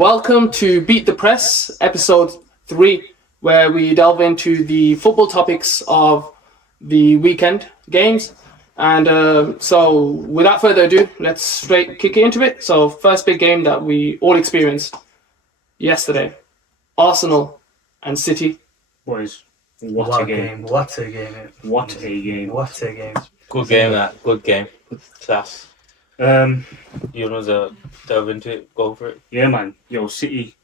Welcome to Beat the Press, episode 3, where we delve into the football topics of the weekend games. And so, without further ado, let's straight kick into it. So, first big game that we all experienced yesterday, Arsenal and City. Boys, what a game. What a game. What a game. What a game. Good game, that. Good game. Class. You want to delve into it? Go for it. Yeah, man. Yo, City,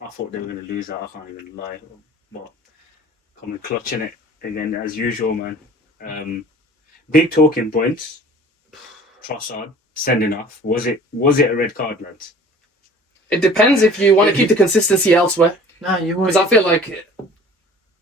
I thought they were going to lose that. I can't even lie. But coming clutching it again, as usual, man. Big talking points. Trossard, sending off. Was it a red card, lads? It depends if you want to keep the consistency elsewhere. Nah, you Because I feel like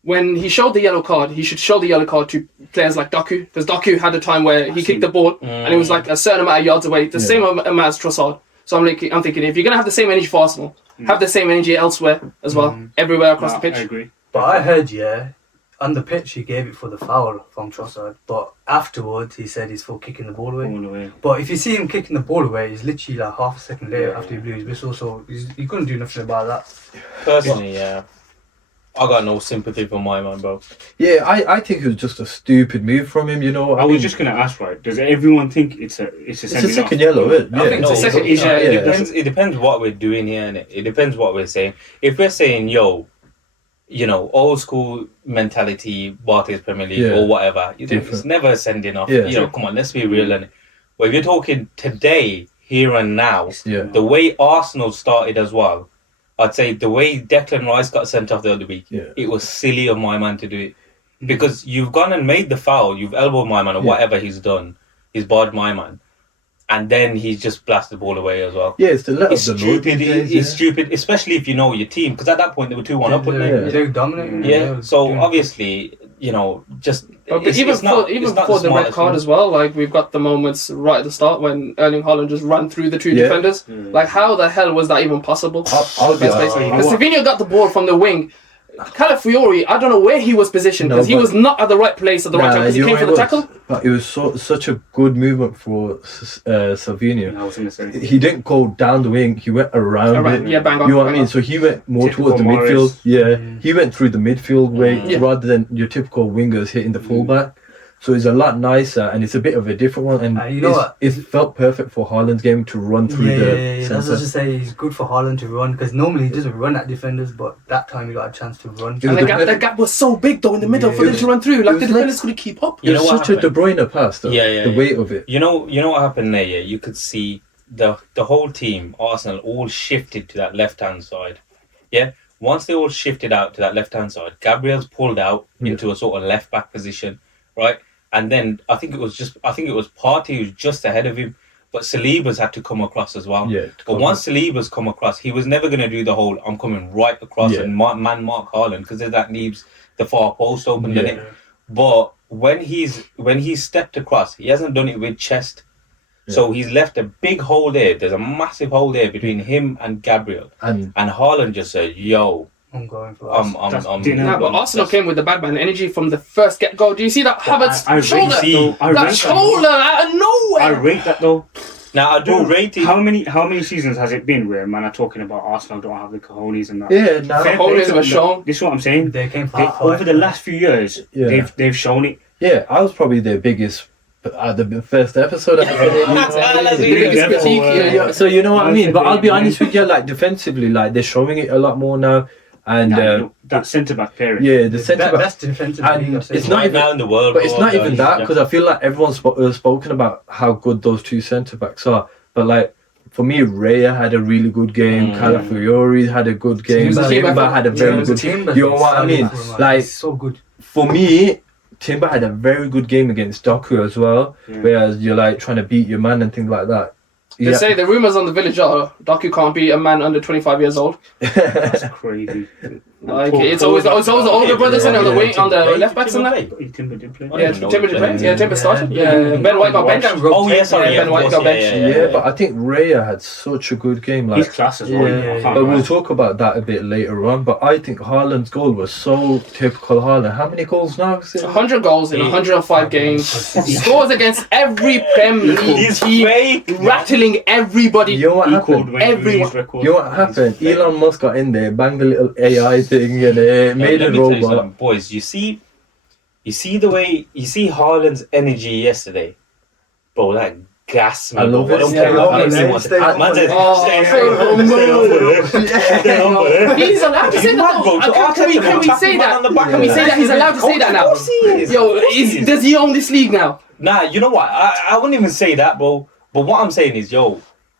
when he showed the yellow card, he should show the yellow card to players like Doku. Because Doku had a time where he kicked the ball and it was like a certain amount of yards away, the same amount as Trossard. So I'm thinking, if you're going to have the same energy for Arsenal, have the same energy elsewhere as well, everywhere across the pitch. I agree. But I heard, on the pitch he gave it for the foul from Trossard, but afterwards he said he's for kicking the ball away. But if you see him kicking the ball away, it's literally like half a second later after he blew his whistle, so he couldn't do nothing about that. Personally, yeah. I got no sympathy for my man, bro. Yeah, I think it was just a stupid move from him, you know. I was just going to ask, right, does everyone think it's a second yellow, isn't it? I think it's a second. It depends what we're doing here, innit? It depends what we're saying. If we're saying, old school mentality, Barclays Premier League or whatever, it's never sending off. Yeah. Come on, let's be real, innit? Well, if you're talking today, here and now, the way Arsenal started as well, I'd say the way Declan Rice got sent off the other week, it was silly of my man to do it. Because you've gone and made the foul, you've elbowed my man or whatever he's done, he's barred my man. And then he's just blasted the ball away as well. Yeah, it's the let It's of the Lord. stupid. It's stupid, especially if you know your team. Because at that point, they were 2-1 up, weren't they? They were dominating. Yeah, so obviously, just... But even before the red card as well, like we've got the moments right at the start when Erling Haaland just ran through the two defenders. Like how the hell was that even possible? I'll be honest. Because Savinho got the ball from the wing. Calafiori, I don't know where he was positioned because he was not at the right place at the right time because he came for the tackle. But it was such a good movement for Savinho. I was going to say. He didn't go down the wing, he went around it. Yeah, bang on. You know what I mean? So he went more Typical towards the Morris. midfield. Yeah, he went through the midfield way rather than your typical wingers hitting the fullback. So it's a lot nicer and it's a bit of a different one. And you know what? It felt perfect for Haaland's game to run through the That's what I was centre. just saying. He's good for Haaland to run because normally he doesn't run at defenders, but that time he got a chance to run. It And was the gap was so big though in the middle for them to run through. Like the defenders couldn't keep up. It was such a De Bruyne pass though. The weight of it. You know what happened there, yeah? You could see the whole team, Arsenal, all shifted to that left-hand side. Yeah? Once they all shifted out to that left-hand side, Gabriel's pulled out into a sort of left-back position, right? And then I think it was Partey who was just ahead of him, but Saliba's had to come across as well. Yeah. But once Saliba's come across, he was never going to do the whole I'm coming right across and man mark Haaland because that leaves the far post open, doesn't it? But when he's stepped across, he hasn't done it with chest. So he's left a big hole there. There's a massive hole there between him and Gabriel. And Haaland just said, yo, I'm going for that. But Arsenal came with the bad man energy from the first get-go. Do you see that Havertz shoulder? That shoulder out of nowhere. I rate that though. Now I do rate it. How many seasons has it been where man are talking about Arsenal don't have the cojones and that? Yeah, now the cojones were shown. This is what I'm saying. They came over the last few years. They've shown it. Yeah, I was probably their biggest the first episode. So you know what I mean. But I'll be honest with you, like defensively, like they're showing it a lot more now. And that centre back pairing. Yeah, the centre back. Best defensive. And it's not even now in the world. But it's not even that because I feel like everyone's spoken about how good those two centre backs are. But like for me, Raya had a really good game. Calafiori had a good game. Timber had a very good. You know what I mean? Like so good. For me, Timber had a very good game against Doku as well. Whereas you're like trying to beat your man and things like that. They say the rumours on the village are Doku can't beat a man under 25 years old. That's crazy. Like it's always the older brothers and on the wing on the left backs and that. Timber did play. Yeah, Timber did play. Yeah, Timber started. Yeah, Ben White got benched. Oh yeah, sorry. Ben White got benched. Yeah, but I think Raya had such a good game. Like, He's class as well. but we'll talk about that a bit later on. But I think Haaland's goal was so typical Haaland. How many goals now? 100 goals in 105 games. Scores against every Prem League team, rattling everybody. You know what happened? Everyone. You know what happened? Elon Musk got in there, banged a little AI thing, and made a robot. Boys, you see Haaland's energy yesterday, bro. That gas, man. I love it. He's allowed to say that though. Can we say that? Can we say that he's allowed to say that now? Yo, does he own this league now? Nah, you know what? I wouldn't even say that, bro. But what I'm saying is,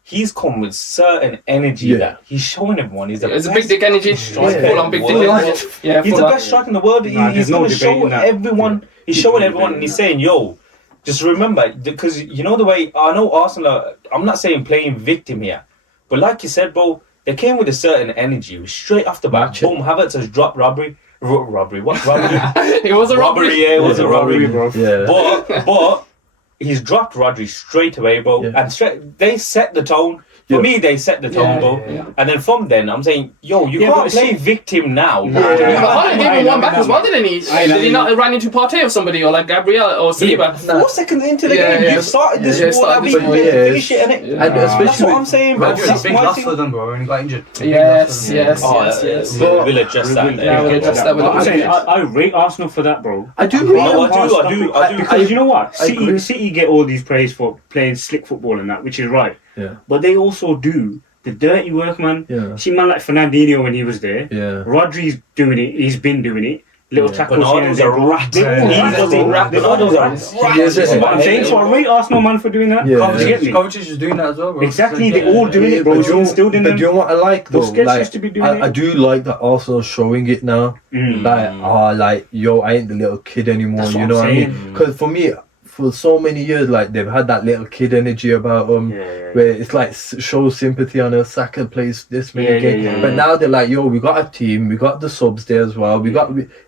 he's come with certain energy that he's showing everyone. He's a big dick energy. Full on big dick energy. Yeah, he's the best striker in the world. He's going to show everyone. He's showing everyone, and he's saying, just remember, because you know the way, I know Arsenal, I'm not saying playing victim here, but like you said, bro, they came with a certain energy. Straight off the bat, boom, Havertz has dropped robbery. What robbery? It was a robbery. Yeah, it was a robbery, bro. Yeah. But he's dropped Rodri straight away, bro. Yeah. And they set the tone. For me, they set the tone, bro. Yeah. And then from then, I'm saying, you can't play victim now. But Haaland gave him one back as well, didn't he? Did he not run into Partey or somebody, or like Gabriel or Saliba? 4 seconds into the game, you started this war that we can finish it, innit? And especially That's what I'm saying, bro. Rodri's big loss for them, bro, and he got injured. Yes. We'll address that. Yeah, we'll address that. I'm saying I rate Arsenal for that, bro. I do. Because you know what? City get all these praise for playing slick football and that, which is right. Yeah. But they also do the dirty work, man. Yeah. See, man, like Fernandinho when he was there. Yeah. Rodri's doing it. He's been doing it. Little tackles here and Bernardo's there. a rat. Bernardo's a rat. That's what I'm saying. So I rate Arsenal, man, for doing that. Yeah. Kovacic is doing that as well, bro. Exactly, they're all doing it, bro. But do you know what I like though? Busquets used to be doing it. I do like that Arsenal showing it now. I ain't the little kid anymore. That's you what know I'm what I saying. mean? Because for me, for so many years, like they've had that little kid energy about them, where it's like show sympathy on a Saka plays this many games. But now they're like, we got a team, we got the subs there as well.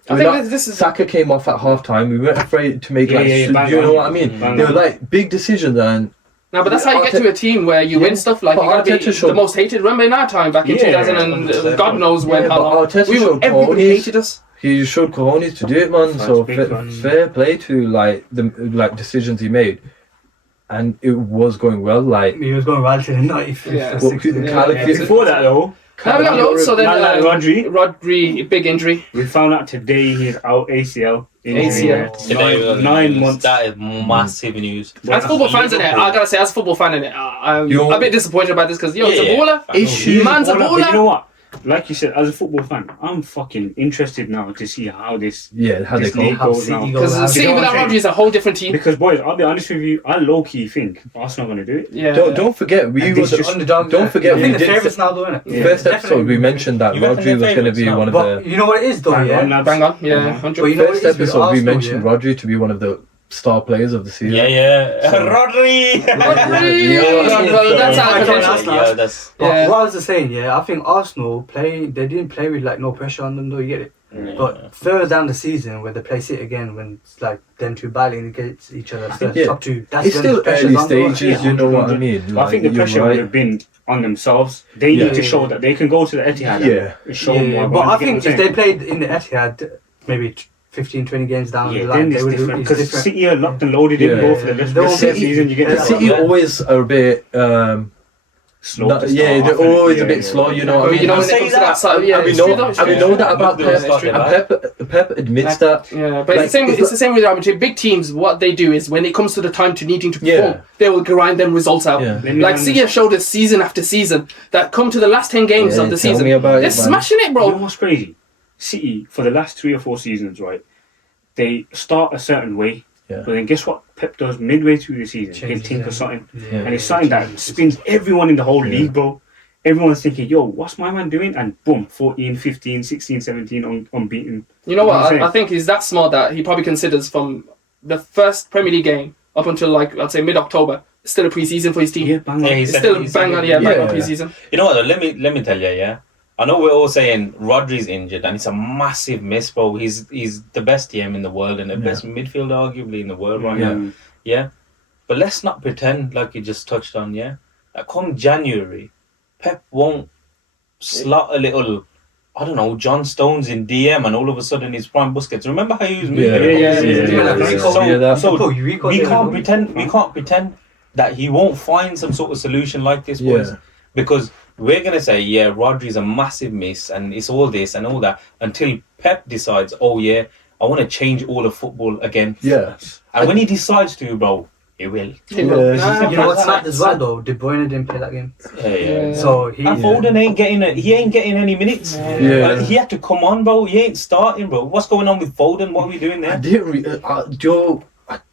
Saka came off at half time. We weren't afraid to make you know what I mean? They were like big decisions and. No, but that's how you get to a team where you win stuff. Like you gotta be the most hated. Remember in our time back in 2000 and God knows when. Everybody hated us. He showed cojones to do it, man. So fair play to the decisions he made, and it was going well. Like he was going well to the 95th. Before that, though. So then Rodri, big injury. We found out today he's out ACL. Today, 9 months. That is massive news. As football fans in it, I gotta say, as football fan in it, I'm a bit disappointed about this because it's a baller. Man's a baller. But you know what? Like you said, as a football fan, I'm fucking interested now to see how this league goes now. Because City without Rodri is a whole different team. Because boys, I'll be honest with you, I low key think Arsenal are gonna do it. Yeah. Don't forget we were the underdog. Don't forget we did. Favourites now, though, innit? First episode we mentioned that Rodri was going to be one of the. You know what it is though, Bang on, yeah. First episode we mentioned Rodri to be one of the star players of the season. Rodri. That's what I was saying. I think Arsenal they didn't play with like no pressure on them though. You get it. But further down the season, where they play City again, when it's like them two battling against each other, top two. That's it's still early stages. You know what I mean? I think the pressure would have been on themselves. They need to show that they can go to the Etihad. And show them. But I think if they played in the Etihad, maybe 15-20 games down the line, they would have been different. City are locked and loaded in both for the rest of the season. You get City always are a bit slow. They're always a bit slow. You know what I mean? You know when it comes to that side, we know that about Pep. Pep admits that. Yeah, but it's the same with Real Madrid. Big teams, what they do is when it comes to the time to needing to perform, they will grind them results out. Like City have showed us season after season that come to the last 10 games of the season, they're smashing it, bro. You know what's crazy? City, for the last 3 or 4 seasons, right, they start a certain way, but then guess what Pep does midway through the season? He'll tinker something. And it's something that spins everyone in the whole league, bro. Everyone's thinking, what's my man doing? And boom, 14, 15, 16, 17 unbeaten. You know what? I think he's that smart that he probably considers from the first Premier League game up until, like, I'd say mid-October, still a pre-season for his team. Yeah, bang on. It's still bang on pre-season. You know what, though, let me tell you, I know we're all saying Rodri's injured, and it's a massive miss, bro. He's the best DM in the world and the best midfielder, arguably, in the world right now. Yeah. But let's not pretend, like you just touched on, that come January, Pep won't slot a little, I don't know, John Stones in DM, and all of a sudden he's prime Busquets. Remember how he was moving? So we can't pretend that he won't find some sort of solution like this, boys. Because we're going to say, Rodri's a massive miss and it's all this and all that, until Pep decides, I want to change all of football again. Yeah. And when he decides to, bro, he will. You know what's mad as well, though? De Bruyne didn't play that game. So Foden ain't getting any minutes. He had to come on, bro. He ain't starting, bro. What's going on with Foden? What are we doing there? I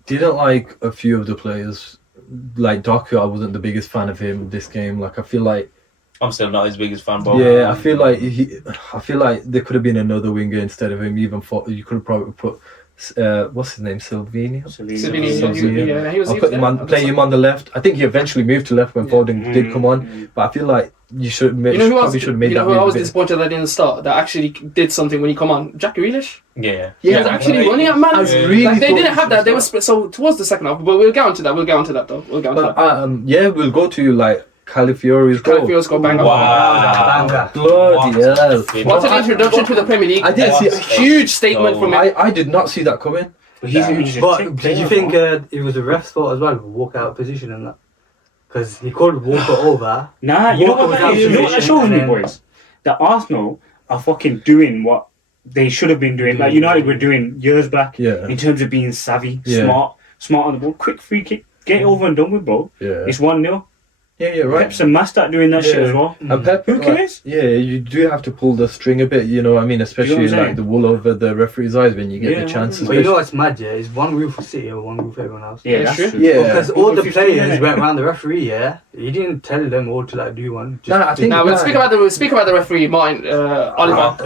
didn't like a few of the players. Like Doku, I wasn't the biggest fan of him this game. Like, I feel like I'm still not his biggest fan, bro. Yeah, I feel like there could have been another winger instead of him. Even you could have probably put what's his name, Silvini. Yeah, he was. Play him on the left. I think he eventually moved to left when Foden did come on. But I feel like you should have made. Probably should have made that. I was disappointed that didn't start. That actually did something when he come on. Jack Grealish. Yeah. He was actually running at man. Like, they didn't have that. They were so towards the second half. But we'll get onto that. We'll get onto that though. We'll go to like Calafiori's goal. Calafiori's goal, bang. Wow. Bloody hell. What an introduction to the Premier League. I did see a huge statement from him. I did not see that coming. But did you think it was a ref's fault as well, walk out position and that? Because he called Walker over. Nah, you know what that shows me, boys? That Arsenal are fucking doing what they should have been doing. Like United were doing years back. In terms of being savvy, smart on the ball, quick free kick, get it over and done with, bro. It's 1-0. Yeah, you're right. Pep's a master at doing that shit as well. And Pep, who cares? You do have to pull the string a bit, you know what I mean? Especially like the wool over the referee's eyes when you get the chances. But you know what's mad, it's one rule for City or one rule for everyone else. Yeah, that's true. Yeah. Because all the players went around the referee, he didn't tell them all to like do one. We'll speak about the referee, Martin Oliver,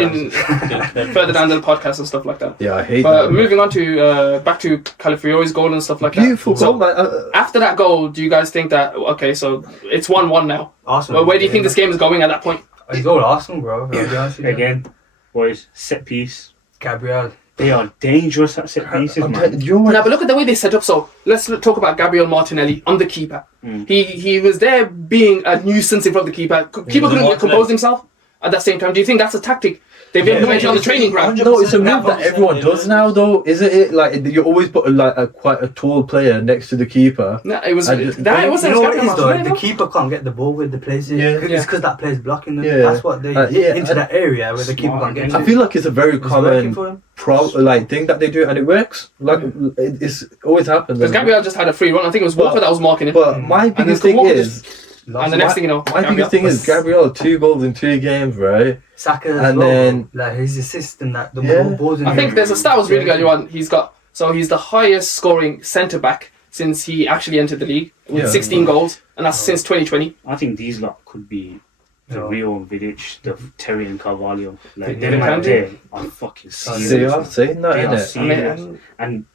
in further down the podcast and stuff like that. Yeah, I hate that. But moving on to back to Calafiori's goal and stuff like that. Beautiful goal, man. After that goal, do you guys think that so it's 1-1 now? Arsenal. Where do you think this game is going at that point? It's all Arsenal, bro. Again, boys, set piece. Gabriel. They are dangerous at set pieces, man. But look at the way they set up. So let's talk about Gabriel Martinelli on the keeper. He was there being a nuisance in front of the keeper. Keeper couldn't compose himself at that same time. Do you think that's a tactic they've implemented on the training ground? No, it's a move that everyone does now, though, isn't it? Like, you always put quite a tall player next to the keeper. No, it wasn't. The keeper can't get the ball with the players. It's because that player's blocking them. That's what they into that area where the keeper can't get. I feel like it's a very common thing that they do, and it works. Like it's always happens. Because Gabriel just had a free run. I think it was Walker that was marking it. But my biggest thing is. And the next thing you know, my biggest thing is Gabriel 2 goals in 2 games, right? Saka as well, then like his assist and that the more balls. I think there's a stat was really good one. He's the highest scoring centre back since he actually entered the league with 16 goals, and that's since 2020. I think these lot could be the Rio Vidic, the Terry and Carvalho. Like they're right there. I'm fucking serious. They are saying that, innit? And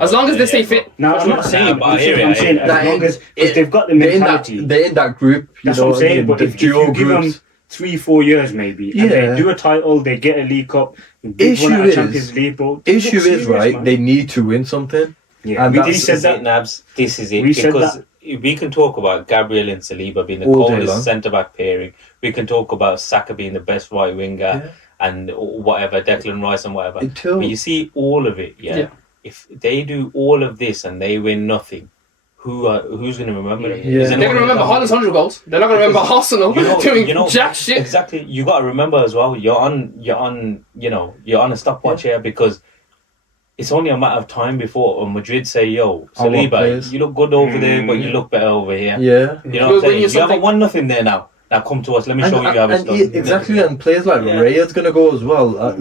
as long as they stay fit. No, I'm not saying. I'm saying as long as they've got the mentality. They're in that group. That's what I'm saying. But if you give them 3-4 years maybe, and they do a title, they get a League Cup, Champions League, bro. Issue is right. They need to win something. Yeah, and we said that, Nabs. This is it because we can talk about Gabriel and Saliba being the coldest centre-back pairing. We can talk about Saka being the best right winger and whatever, Declan Rice and whatever. But you see all of it, if they do all of this and they win nothing, who's going to remember it? They're going to remember Haaland's 100 goals. They're not going to remember Arsenal doing jack shit. Exactly. You got to remember as well. You're on a stopwatch here because it's only a matter of time before Madrid say, "Yo, Saliba, you look good over there, but you look better over here." Yeah, you know what I'm saying. You haven't won nothing there now. Now come to us. Let me show you how it's done. Exactly, and players like Raya's gonna go as well.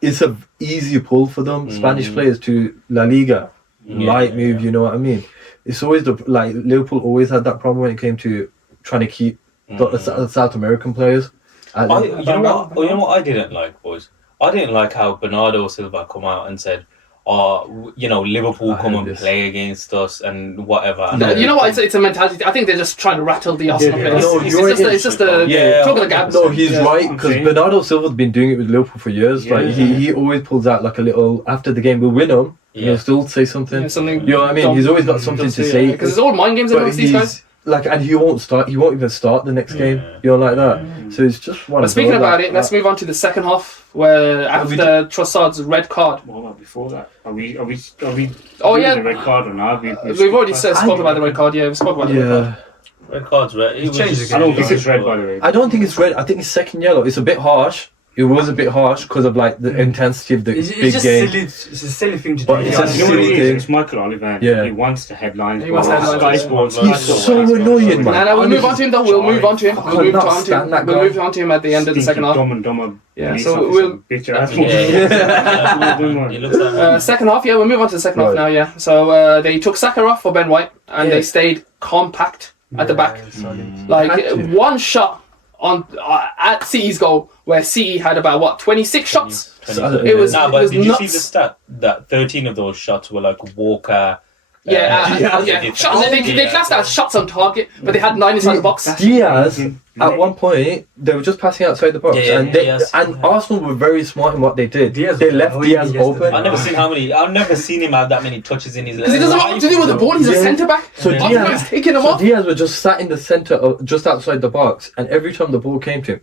It's a easy pull for them. Spanish players to La Liga, light move. You know what I mean? It's always Liverpool always had that problem when it came to trying to keep the South American players. You know what I didn't like, boys. I didn't like how Bernardo Silva come out and said, or Liverpool come and this. play against us and whatever. You know what? It's a mentality. I think they're just trying to rattle the Arsenal Yeah, players. no, It's just a talk of the gap. No, he's right, because Okay. Bernardo Silva's been doing it with Liverpool for years. Yeah. Like he always pulls out like a little after the game. We'll win him. Yeah. He'll still say something. Yeah, something You know what I mean? dumb. He's always got something to say. because it's all mind games amongst these guys. Like, and he won't start. He won't even start the next game. Like that. So it's just one. But of speaking those, about like, it, let's move on to the second half, where after Trossard's red card. What about before that? Are we Oh, doing yeah. the red card or not? We've already spoke about the red card. Yeah, we spoke about the red card. Red cards, red. It's changed again. I don't think it's red, by the way. I don't think it's red. I think it's second yellow. It's a bit harsh. It was a bit harsh because of like the intensity of the It's big just game. silly. It's a silly thing to do. But it's a You know what it silly is? thing. It's Micheal Oliver. Yeah. He wants the headlines. He wants the headlines. Sky Sports. He's Sky Sports, so Sky Sports. annoying, man. We'll move on to him though. We'll move on to him. I We'll move cannot on to stand him. that We'll guy. move on to him at the end of the second half. Dumb and dumber. Yeah, police so officer, we'll- bitch Yeah, ass. He looks like Second half, yeah, we'll move on to the second half Right. now, yeah. So they took Saka off for Ben White, and Yeah. they stayed compact at the back. Like Had to. one shot on at City's goal, where City had about 26 shots. It was Nah, it but was did you see nuts. the stat that 13 of those shots were like Walker? Yeah, Diaz. Shots, they classed that as shots on target, but they had 9 inside the box. Diaz, at one point, they were just passing outside the box, Yeah, and Diaz. Arsenal were very smart in what they did. Diaz They was left annoying Diaz yesterday. open. I've never seen him have that many touches in his life. Because he doesn't know what to do with the ball, he's a Yeah. centre back. So Otherwise, Diaz, taking him so off. Diaz was just sat in the centre, just outside the box, and every time the ball came to him,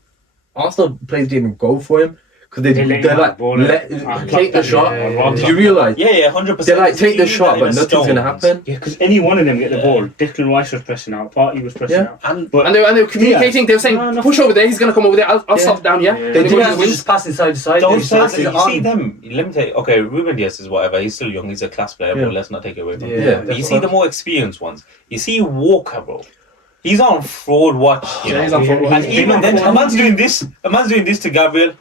Arsenal players didn't even go for him because they let they're him like have the ball, take the shot. yeah. Did you realise? Yeah, 100%. They're like take the shot, but nothing's gonna happen. Yeah, because any one of them get the ball. Declan Rice was pressing out. Partey was pressing Yeah. out. And But And they were communicating, they were saying, No, no. push over there, he's going to come over there, I'll stop down, yeah? Yeah. They They go to didn't the wings. just pass inside to side. those They guys, passed it you see on. them. Let me tell you. Okay, Ruben Diaz is whatever. He's still young. He's a class player, Yeah. but let's not take it away from Yeah, him. Yeah. But you see the more experienced ones. You see Walker, bro. He's on fraud watch. You Yeah, know? he's on fraud watch. And even then, a man's doing this. A man's doing this to Gabriel.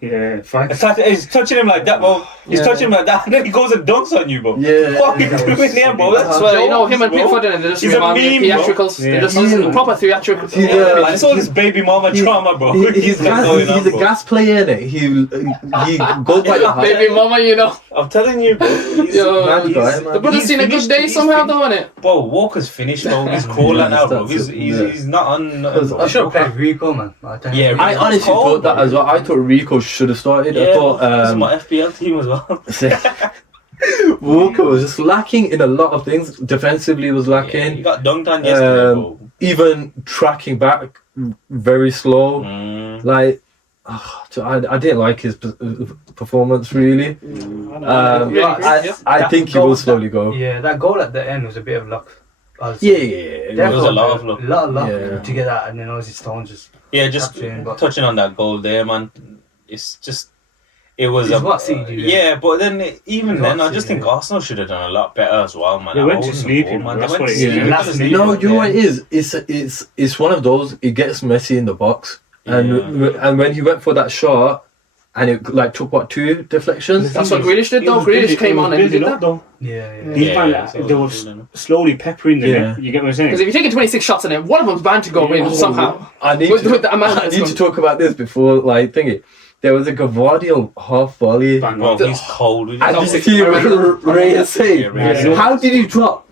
yeah, fine. He's touching him like that, bro. He's Yeah. touching him like that, and then he goes and dunks on you, bro. Yeah. What are you doing there, bro? That's So, you know, jokes, him and bro. Pickford, and they just He's a remind me of meme, bro. theatricals. Yeah. They're just Yeah. proper theatricals. He's Yeah, I saw this baby mama drama, bro. He's a gas player, innit? He goes by the Baby mama, you know. I'm telling you, bro. Yo, mad guy, man. The brother's He's seen a good finished, day he's somehow, finished. though, innit? Bro, Walker's finished, bro. He's crawling now, bro. That's it, yeah. He's not on. I should have played Rico, man. Yeah, I Rico's honestly cold, thought that bro. as well. I thought Rico should have started. Yeah, I thought this is my FPL team as well. Walker was just lacking in a lot of things. Defensively was He lacking. got dunked on yesterday, bro. Even tracking back, very slow. Mm. Like, I didn't like his performance really. I think he will slowly go. Yeah, that goal at the end was a bit of luck. Yeah. There was a lot of luck. lot of luck Yeah. to get that, and then obviously Stones just. Yeah, just Capturing, but- touching on that goal there, man. It's just. It was It's what City do, yeah, but then even It's then, what I just City think do. Arsenal should have done a lot better as well, man. They I went to wasn't sleep, bored, you know, man. that's They went what to it is. sleep. Yeah. Last minute. No, you know what it is? It's one of those. It gets messy in the box, and when he went for that shot, and it like took 2 deflections. That's what Grealish did, though. Grealish came on and he did that. Yeah. These Yeah, man, yeah. they were slowly peppering the Yeah. net. You get what I'm Because saying? if you're taking 26 shots in it, one of them's bound to go in somehow. I need With to, the amount I that's need gone. to talk about this before like thingy. There was a Gavardiel half volley. Bang Bro, on. he's cold. And That you was see Raya save. Yeah, Raya. How did he drop?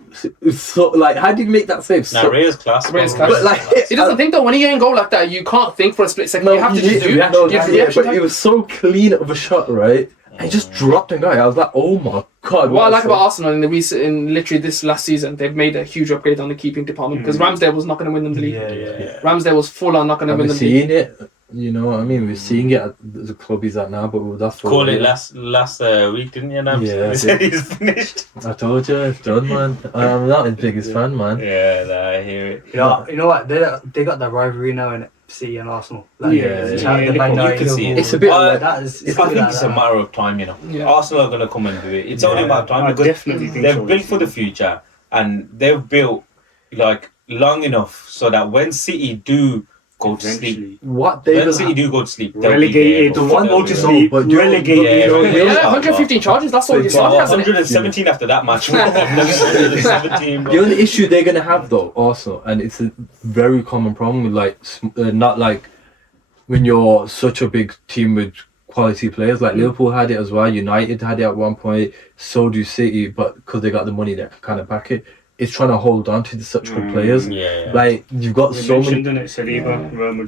So like, how did he make that save? Now, So, Ray's class. Ray's bro. class. but like, He doesn't think though, when he ain't go like that, you can't think for a split second. no, You have to he just did do react, no, give yeah, reaction but time. it was so clean of a shot, right? And he just dropped a guy. I was like, oh my god. What I a like save. about Arsenal in literally this last season, they've made a huge upgrade on the keeping department because Ramsdale was not going to win them the league. Yeah. Ramsdale was full on not going to And win we're them the league. seeing it. You know what I mean? We're seeing it at the club he's at now, but that's what Call it last week, didn't you, Nams? Yeah, I He said did. he's finished. I told you, it's done, man. I'm not his biggest fan, man. Yeah, nah, I hear it. You know what? They got that rivalry now in City and Arsenal. Like, Yeah, it's yeah. the Man You United, can see it. It's a bit like that is. I gonna be think like it's a that. matter of time, you know. Yeah. Arsenal are going to come and do it. It's only Yeah. about time I because definitely think they've so. built for the future and they've built like long enough so that when City do go to sleep, Eventually. what they when will City do go to sleep, they'll be Relegated, there, the bro. one They'll go be to there. sleep, but you- relegated. Yeah, Yeah, 115 charges, that's all you But- started, hasn't it? 117 after that match. 117, The bro. only issue they're gonna have though, also, and it's a very common problem with like not like when you're such a big team with quality players. Like Liverpool had it as well. United had it at one point. So do City, but because they got the money, they can kind of back it. It's trying to hold on to such good players. Like you've got so many. Saliba.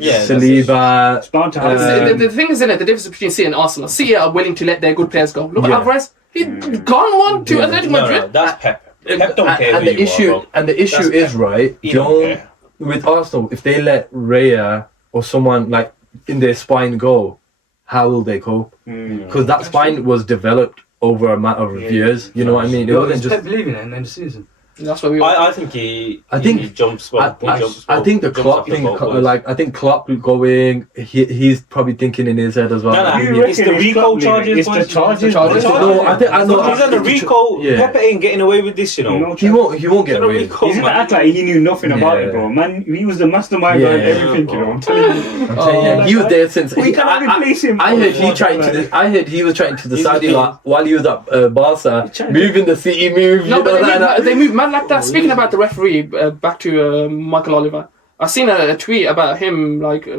It's bound to happen. The thing is, in it, the difference between City and Arsenal. City are willing to let their good players go. Look at Alvarez. He's gone one to Atletico Madrid. No, that's Pep. Pep don't care. And the issue is right. Don't with Arsenal. If they let Raya or someone like in their spine go, how will they cope? Because that spine was developed over a matter of years. You know what I mean? It wasn't just. Pep believing it in the end of the season. That's what we. I think he jumps. I think the Klopp thing, like I think Klopp going, he's probably thinking in his head as well. It's the recall charges. It's the charges. No, I know. He's on the recall. Pep ain't getting away with this, you know. He won't get away. He's gonna act like he knew nothing about it, bro. Man, he was the mastermind behind everything, you know. I'm telling you. He was there since. We cannot replace him. I heard he was trying to the Saudi lot while he was at Barca, moving the City move. No, but they move mad like that. Speaking about the referee, back to Micheal Oliver. I seen a tweet about him like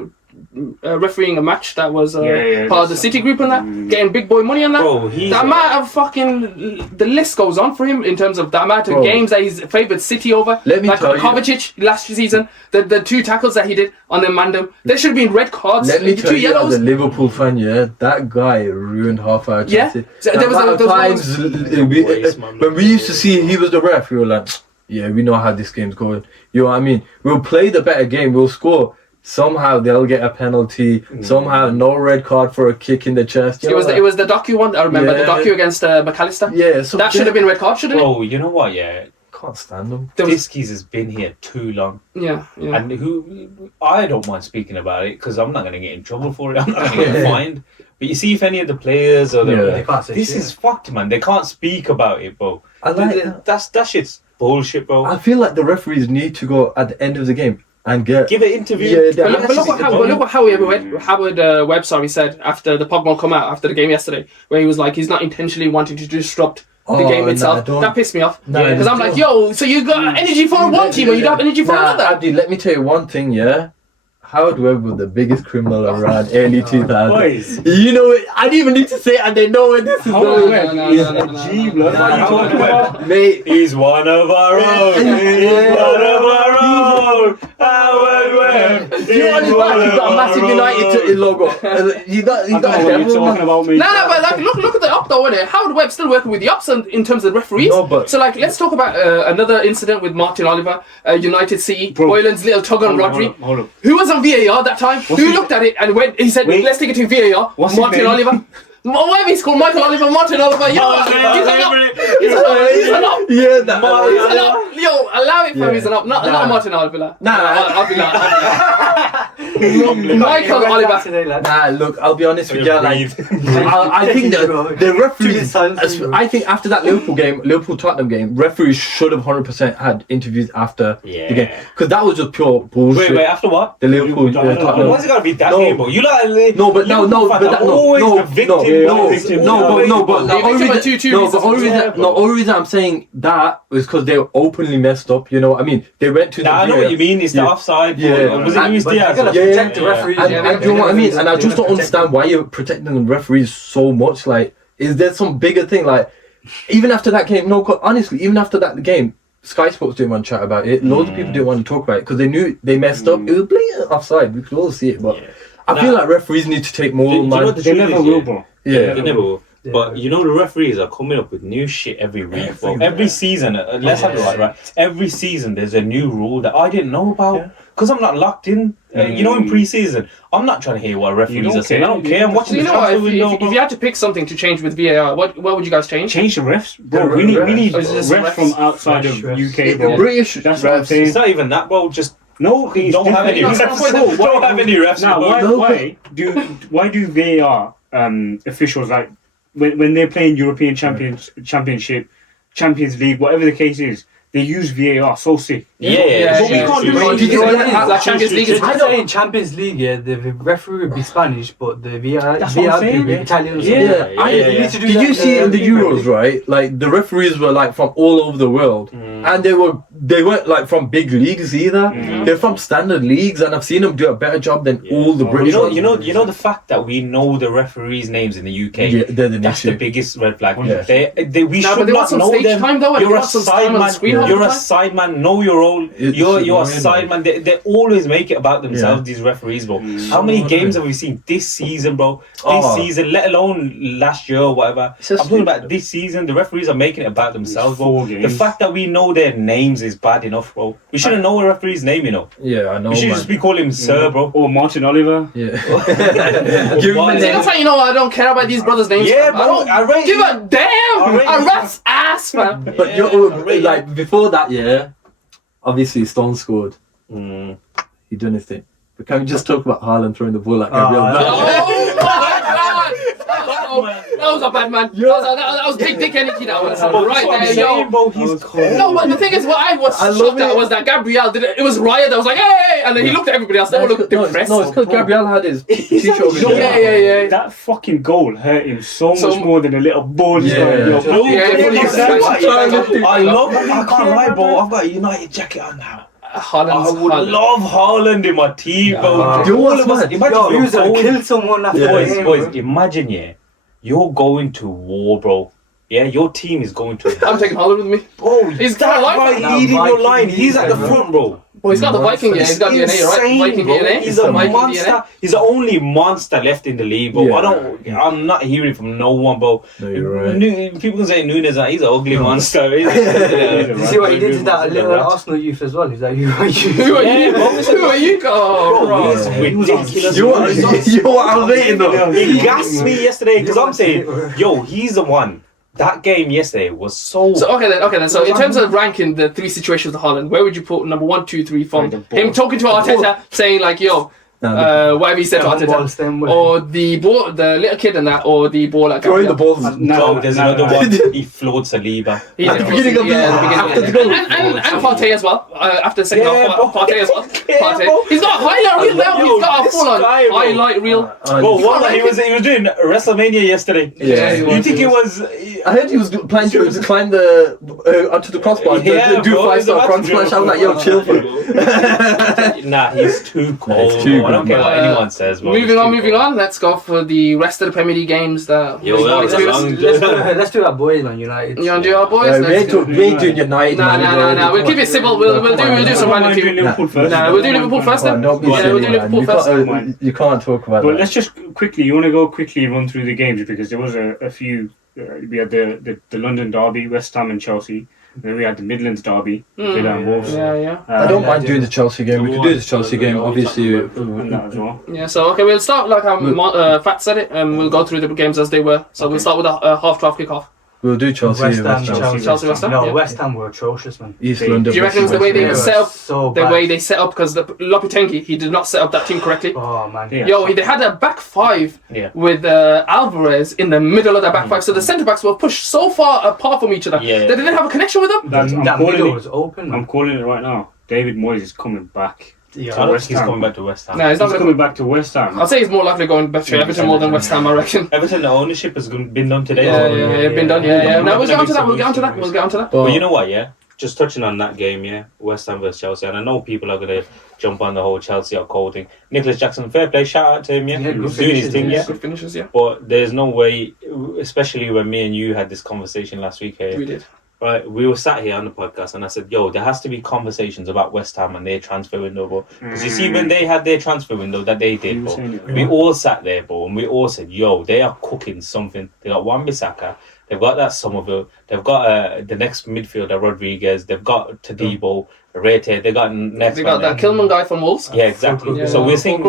refereeing a match that was part of the City group and that, getting big boy money on that. Bro, the amount of fucking the list goes on for him in terms of the amount of games that he's favoured City over. Let me tell you, Kovacic last season, the 2 tackles that he did on the Mandem, there should have been red cards. Let me tell 2 you, yellows. as a Liverpool fan, that guy ruined half our chances. So there was times when we used to see he was the ref, we were like, yeah, we know how this game's going. You know what I mean? We'll play the better game. We'll score. Somehow they'll get a penalty. Somehow no red card for a kick in the chest. It was the docu one. I remember the docu against McAllister. Yeah, so that should have been red card, shouldn't it? Bro, you know what? Yeah, can't stand them. Diskies has been here too long. Yeah. And I don't mind speaking about it because I'm not going to get in trouble for it. I'm not going to get fined. But you see, if any of the players or this is fucked, man. They can't speak about it, bro. That shit's bullshit, bro. I feel like the referees need to go at the end of the game and give an interview. But look what Howard Webb said after the Pogba come out after the game yesterday, where he was like he's not intentionally wanting to disrupt the game itself. That pissed me off because I'm like, yo, so you got energy for one team and you don't have energy for another. Abdi, let me tell you one thing, Howard Webb was the biggest criminal around early 2000s. You know it. I didn't even need to say it, and they know where this is going. Mate, he's one of our own. He's one of our own. Howard Webb. You on his back, he's got a massive United logo. You got a devil. But like, look at the up though, innit? Howard Webb's still working with the ups in terms of referees. So like, let's talk about another incident with Martin Oliver, United City, Boylan's little tug on Rodri. Hold on. Who was on VAR that time? Who looked at it and went? He said, "Let's take it to VAR." Martin Oliver. Whatever he's called, Micheal Oliver, Martin Oliver. He's an up. Yeah, that. Yo, allow it for he's an up. Not Martin Oliver. I'll be like. Micheal Oliver. Nah, look, I'll be honest with you. Like, I think the referees. I think after that Liverpool Tottenham game, referees should have 100% had interviews after the game because that was just pure bullshit. Wait, after what? The Liverpool Tottenham. Why's it gotta be that game, bro? You like the only reason I'm saying that was because they were openly messed up. You know what I mean? They went to. I know what you mean. It's the offside. Was it Luis Diaz? Protect the referees. And you know what I mean? And I just don't understand why you're protecting the referees so much. Like, is there some bigger thing? Like, even after that game, honestly, even after that game, Sky Sports didn't want to chat about it. Loads of people didn't want to talk about it because they knew they messed up. It was blatant offside. We could all see it, but I feel like referees need to take more. They never will, bro. They never will. But you know the referees are coming up with new shit every week. Every season, let's have it right. Every season there's a new rule that I didn't know about because I'm not locked in. You know, in pre-season, I'm not trying to hear what referees are saying. I don't care. I'm watching the transfer window. If you had to pick something to change with VAR, what would you guys change? Change the refs, bro. We need refs from outside of UK, bro. British. That's what I'm saying. It's not even that, bro. Just no, don't have any refs. Don't have any refs. Now, why do VAR officials like when they're playing European Championship, Champions League, whatever the case is? They use VAR so sick. Yeah. But we can't do it. Did you know that Champions League is? I know in Champions League, the referee would be Spanish, but the VAR would be Italian. Did you see in the Euros, right? Like the referees were like from all over the world, and they were they weren't like from big leagues either. They're from standard leagues, and I've seen them do a better job than all the British. You know the fact that we know the referees' names in the UK. Yeah, that's the biggest red flag. Yeah. We should not know them. Time, though, you're a side man. You're a side man. Know your role. You're a side man. They always make it about themselves. These referees, bro. How many games have we seen this season, bro? This season, let alone last year or whatever. I'm talking about this season. The referees are making it about themselves, bro. The fact that we know their names is bad enough, bro. We shouldn't know a referee's name, you know. Yeah, I know. We should just be calling him Sir, bro. Or Micheal Oliver. Yeah. Give him a name. That's how you know I don't care about these brothers' names. Yeah, bro. I don't give a damn. A rat's ass, man. But like before that, obviously Stone scored. He done his thing. But can we just talk about Haaland throwing the ball at Gabriel? Oh my God! That was a bad man. That was big dick energy. That was right there, yo. Bro, he's cold. No, but the thing is, what I was shocked at was that Gabriel did it. It was Raya that was like, hey, and then he looked at everybody else. They all looked depressed. No, it's because Gabriel had his t-shirt over his Yeah. That fucking goal hurt him so much more than a little ball. Yeah. I can't lie, bro. I've got a United jacket on now. I would love Haaland in my team, bro. All of us. Imagine he was going to kill someone after the game. Boys, imagine, you're going to war, bro. Yeah, your team is going to war. I'm taking Haaland with me. Bro, he's that guy leading your line. He's at the front, bro. Well, he's got the Viking, He's got DNA, right? Viking DNA. He's a monster. He's the only monster left in the league, bro. I'm not hearing from no one, bro. No, you're right. People can say Nunes, he's an ugly monster. You see what he did to that little Arsenal youth as well? He's like, who are you? Who are you? Oh, bro. He's ridiculous. You know what I was waiting though? He gassed me yesterday because I'm saying, yo, he's the one. That game yesterday was so okay then. So in terms of ranking the three situations of Haaland, where would you put number 1, 2, 3 from him talking to Arteta, saying like, yo, whatever he said to Arteta, or the ball, the little kid and that, or the ball at throwing the balls. No, there's another one. He floored Saliba. At the beginning of the goal. And Partey as well. After the second half, Partey as well. Partey. He's got a highlight reel now. He's got a full on highlight reel. Well, one he was doing WrestleMania yesterday. Yeah, you think it was? I heard he was planning to climb onto the crossbar and do 5-star front splash. I was like, yo, chill, bro. Nah, he's too cold. I don't care what anyone says. Moving on. Let's go for the rest of the Premier League games. Let's do our boys, man. United. You want to do our boys? We ain't doing United. Nah. We'll keep it civil. We'll do some random team. Liverpool first. Nah, we'll do Liverpool first then. We'll do Liverpool first. You can't talk about that. But let's just quickly. You want to go quickly run through the games because there was a few. We had the London derby, West Ham and Chelsea. Then we had the Midlands derby, Villa and Wolves. Yeah. I don't mind doing the Chelsea game. We could do the Chelsea game, obviously. And that as well. Yeah, so okay, we'll start like how Fat said it, and we'll go through the games as they were. So we'll start with a half-12 kick-off. We'll do Chelsea. West Ham. No, West Ham were atrocious, man. East London. Do you reckon it was the way they set up? So the way they set up, because Lopetegui, he did not set up that team correctly. Oh man. They had a back five with Alvarez in the middle of that back five, so the centre backs were pushed so far apart from each other. They didn't have a connection with them. That middle was open. I'm calling it right now. David Moyes is coming back. I don't think he's coming back to West Ham. No, he's not coming back to West Ham. I'd say he's more likely going back to Everton more than West Ham, I reckon. Everton, the ownership has been done today. Been done. No, we'll get onto that. But you know what? Just touching on that game, West Ham versus Chelsea, and I know people are gonna jump on the whole Chelsea or cold thing. Nicholas Jackson, fair play, shout out to him, he's doing his thing, Good finishes, But there's no way, especially when me and you had this conversation last week here. We did. Right, we were sat here on the podcast and I said, yo, there has to be conversations about West Ham and their transfer window, bro. Because you see, when they had their transfer window that they did, bro, we all sat there, bro, and we all said, yo, they are cooking something. They got Wan-Bissaka, they've got that Somerville, they've got the next midfielder, Rodriguez, they've got Tadibo, Rete, they got next. They got that Kilman guy from Wolves. Yeah, exactly. So we're saying,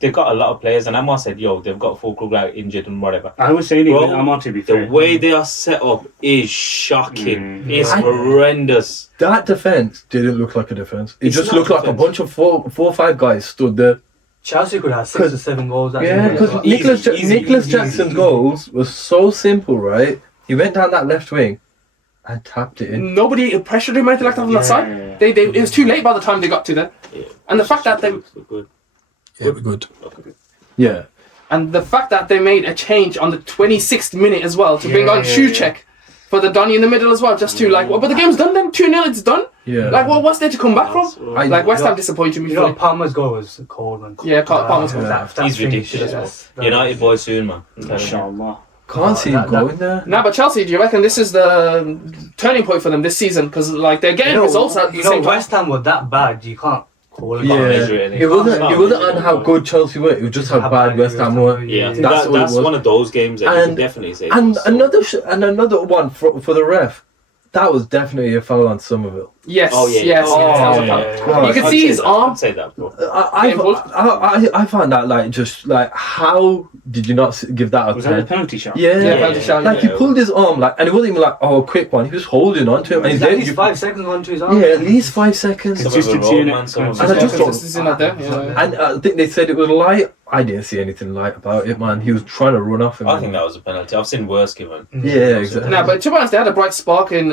they've got a lot of players, and Amar said, they've got Fulcrum out injured and whatever. I was saying, Amar, to be fair, the way they are set up is shocking. It's horrendous. That defense didn't look like a defense. It just looked like a bunch of four or five guys stood there. Chelsea could have 6 or 7 goals. Because Nicholas Jackson's goals were so simple, right? He went down that left wing and tapped it in. Nobody pressured him or anything like that on that side. It was too late by the time they got to there. And the fact that they... good. Yeah. And the fact that they made a change on the 26th minute as well to bring on Souček for the Donny in the middle as well, just to like. But the game's done then. 2-0, it's done. Yeah. Like, what's there to come back from? Like West Ham disappointed me. You know, Palmer's goal was cold, man. Yeah, Palmer's goal. He's ridiculous. United boy soon, man. Inshallah. Can't see him going there. Nah, but Chelsea, do you reckon this is the turning point for them this season? Because like they're getting results at the same time. West Ham were that bad. You can't call it. It wasn't on how good Chelsea were. It was just how bad West Ham were. Yeah, that's one of those games that you can definitely say. And another one for the ref. That was definitely a foul on Somerville. Yes. Oh, yeah. Yes. You can see his arm. I'd say that, bro. I found that like just like how did you not give that a 10? Was that a penalty shot? Yeah, penalty shot. Like he pulled his arm like, and it wasn't even like a quick one. He was holding on to him, and he's at least 5 seconds onto his arm. Yeah, at least 5 seconds. Consistency in it. And I just Consistency not there. Yeah. And I think they said it was light. I didn't see anything light about it, man. He was trying to run off him. I think that was a penalty. I've seen worse given. Yeah, exactly. Nah, but to be honest, they had a bright spark in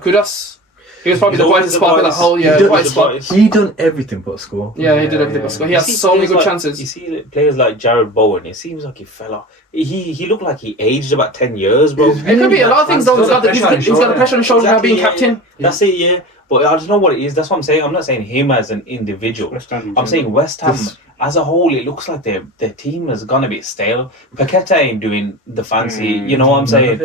Kudos. He was probably the brightest spark of the whole bright spark. He done everything but score. Yeah, he did everything but score. He has so many good chances. You see players like Jared Bowen, it seems like he fell off. He looked like he aged about 10 years, bro. It could be a lot of things though. He's got the pressure on his shoulder now being captain. That's it, yeah. But I don't know what it is. That's what I'm saying. I'm not saying him as an individual. I'm saying West Ham as a whole. It looks like their team has gone a bit stale. Paqueta ain't doing the fancy. You know what I'm saying?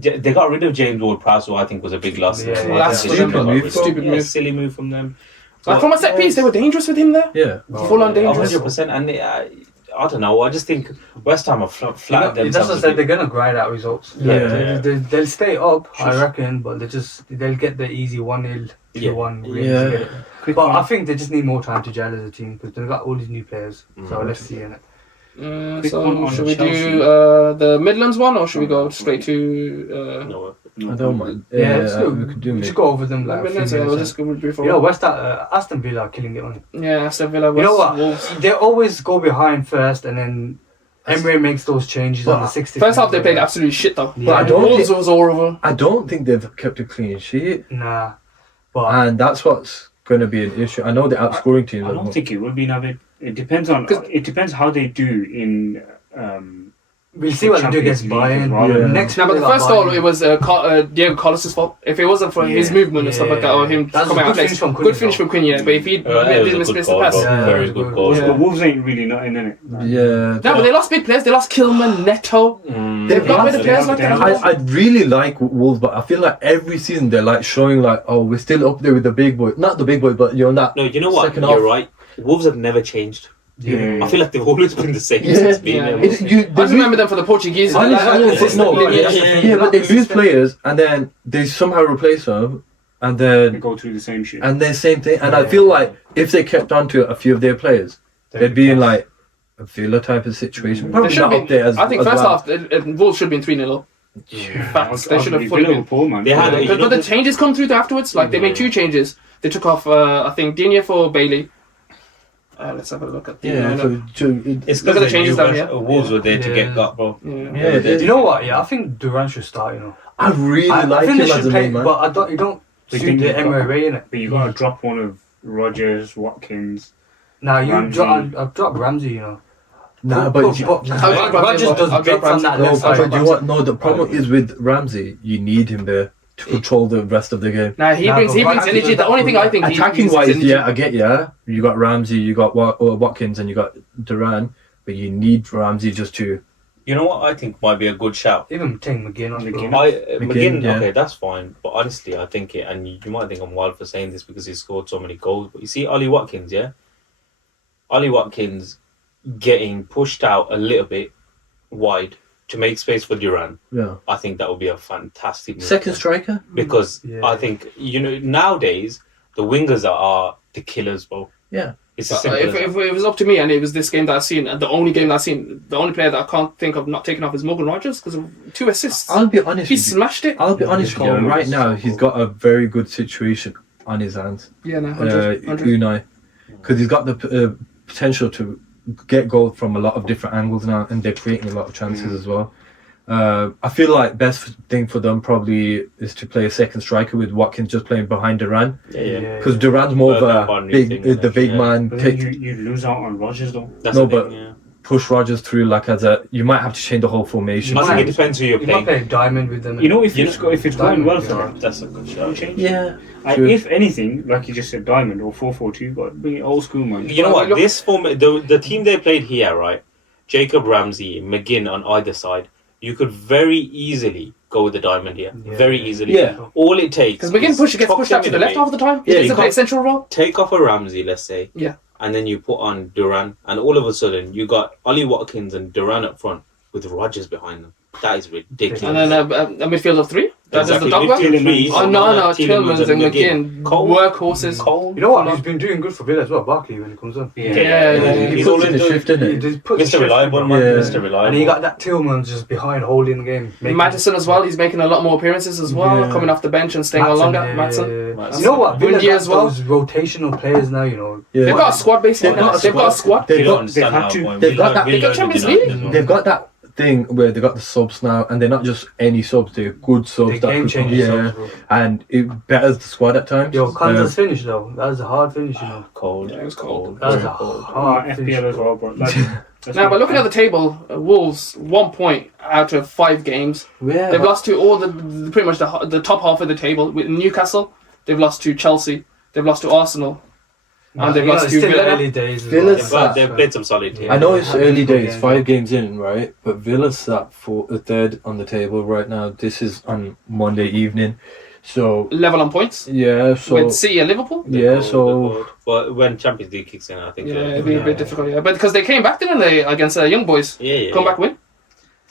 They got rid of James Ward-Prowse, who I think was a big loss. That's stupid move. Silly move from them. Like from a set piece, they were dangerous with him there. Yeah, full on dangerous. 100%. And I don't know. I just think West Ham are flat. That's what I said. They're gonna grind out results. Yeah. They'll stay up, I reckon, but they'll get the easy 1-0, 2-1. But I think they just need more time to gel as a team because they've got all these new players. So let's see in it. So should we do the Midlands one or should we go straight to? No, I don't mind. Yeah, let's go. We could do We should go over them like. Midlands. We'll just go brief. You know, Aston Villa are killing it on. Yeah, Aston Villa. You know what? Wolves. They always go behind first, and then Emery makes those changes on the 60th. First half they played absolute shit though. Yeah. I don't Wolves think- was horrible. I don't think they've kept a clean sheet, Nah, but and that's what's going to be an issue. I know they're outscoring teams. I don't think it will be Navid. It depends how they do in. we'll see what they do against Bayern. Yeah. Next No, but week the they got first goal Bayern. it was Diego Collis' fault. If it wasn't for his movement and stuff like that, or him That's coming a out good of finish from place, Quinn, good finish from Quinn. Yeah, but if he it was didn't a good miss the goal, pass. bro. Very good goal. Yeah. But Wolves ain't really nothing in it. Yeah. No, but they lost big players. They lost Kilman, Neto. They've got rid of players like that. I really like Wolves, but I feel like every season they're like showing like, oh, we're still up there with the big boy. Not the big boy, but that. No, you know what? second You're half. right. Wolves have never changed. Yeah. I feel like they've always been the same Yeah. since being Yeah. there. I just remember them for the Portuguese. No, Yeah. but they lose players and then they somehow replace them, and They then go through the same shit. and then same thing. And I feel like if they kept on to a few of their players, they'd be in like a Villa type of situation. They Probably should not up there as I think as first well. half Wolves should have been 3-0. Facts. They should have fully been. Liverpool, man. They had a- But the changes come through afterwards. Like they made 2 changes. They took off I think Digne for Bailey. Let's have a look at the Yeah, It's Look at the because changes down here. Wolves were there to get got, bro. yeah, You know what? Yeah, I think Duran should start. You know, I really I like think him they as should a play, main man. but I don't. You don't They suit think the you've got- Emery way in it. But you gotta drop one of Rodgers, Watkins. Now Ramsey. I've dropped Ramsey. You know. Nah, but Rodgers does I'll bits drop on that Ramsey. left but side. you what? No, the problem is with Ramsey. You need him there to control the rest of the game. Nah, he Nah, brings but Ramsey energy. does The only thing I think Attacking he wise, brings is yeah, energy. I get yeah. You got Ramsey, you got Watkins, and you got Duran, but you need Ramsey just to. You know what I think might be a good shout? Even take McGinn on. McGinn. McGinn, yeah. okay, that's fine. But honestly, I think it, and you might think I'm wild for saying this because he scored so many goals. But you see, Ollie Watkins, yeah? Ollie Watkins getting pushed out a little bit wide to make space for Duran. Yeah. I think that would be a fantastic move. Second striker. Because Yeah. I think, nowadays, the wingers are the killers, bro. Yeah. It's as simple as If it was up to me and it was this game that I've seen, and the only game that I've seen, the only player that I can't think of not taking off is Morgan Rogers because of 2 assists. I'll be honest. He with you. smashed it. I'll be honest with you. Coleman Right is now, so he's good. got a very good situation on his hands. Yeah, no, 100. Unai, because he's got the potential to get goals from a lot of different angles now, and they're creating a lot of chances as well. I feel like best thing for them probably is to play a second striker with Watkins just playing behind Duran, yeah. because Duran's more of Perfect a boundary big, thing, the big yeah. man. But then you lose out on Rodgers though. That's No, the but- thing, yeah. push Rodgers through like you might have to change the whole formation. I think it depends who you're You might playing. play diamond with them. You know, if it's going well for them, That's a good shot. change. Yeah. And if anything, like you just said, diamond or 4-4-2, but bring it old school, man. You know what? This form, the team they played here, right? Jacob Ramsey, McGinn on either side. You could very easily go with the diamond here. Yeah. Very easily. Yeah. All it takes. Because McGinn gets pushed out to the left half the time. He doesn't play a central role. Take off a Ramsey, let's say. Yeah. And then you put on Duran, and all of a sudden you got Ollie Watkins and Duran up front with Rodgers behind them. That is ridiculous. And then a midfield of 3. That Exactly. is the dog Midfield work. three. Oh no, Tielemans Tillmans and McGinn. Cole. Workhorses. Cole. You know what? He's been doing good for Villa as well, Barkley, when he comes on. Yeah. He He's puts always in the doing- shift, isn't He it? just puts the Mr. shift Reliable, in, man. Yeah. Mr. Reliable. And he got that Tillmans just behind holding the game. Madison as well. He's making a lot more appearances as well, Yeah. coming off the bench and staying on longer. Matson. You know what? Villa Bundy got as well. those rotational players now, you know. Yeah. They've got a squad basically. They've got a squad. They've You don't got, understand they've how had to- going. they've got that- they got Champions United League. as well. they've got that thing where they got the subs now, and they're not just any subs. They're good subs. They game changers. Yeah, and it betters the squad at times. Yo, Kansa's finish though. That was a hard finish, you know. Cold. Yeah, it was cold. That was a Very hard finish. FPL as well, but like, Now, but looking at the table, Wolves 1 point out of 5 games. Yeah, They've lost to all the pretty much the top half of the table. With Newcastle, they've lost to Chelsea. They've lost to Arsenal. And they've lost it's to still Villa. early days. Villa's They've played some solid teams. I know it's Yeah. early days, Yeah. 5 games in, right? But Villa's sat for a third on the table right now. This is on Monday evening, so Level on points yeah, so with City and Liverpool. yeah, so But when Champions League kicks in, I think. Yeah, it'd be a bit difficult. Yeah, but because they came back, didn't they, against Young Boys? Yeah. Comeback win.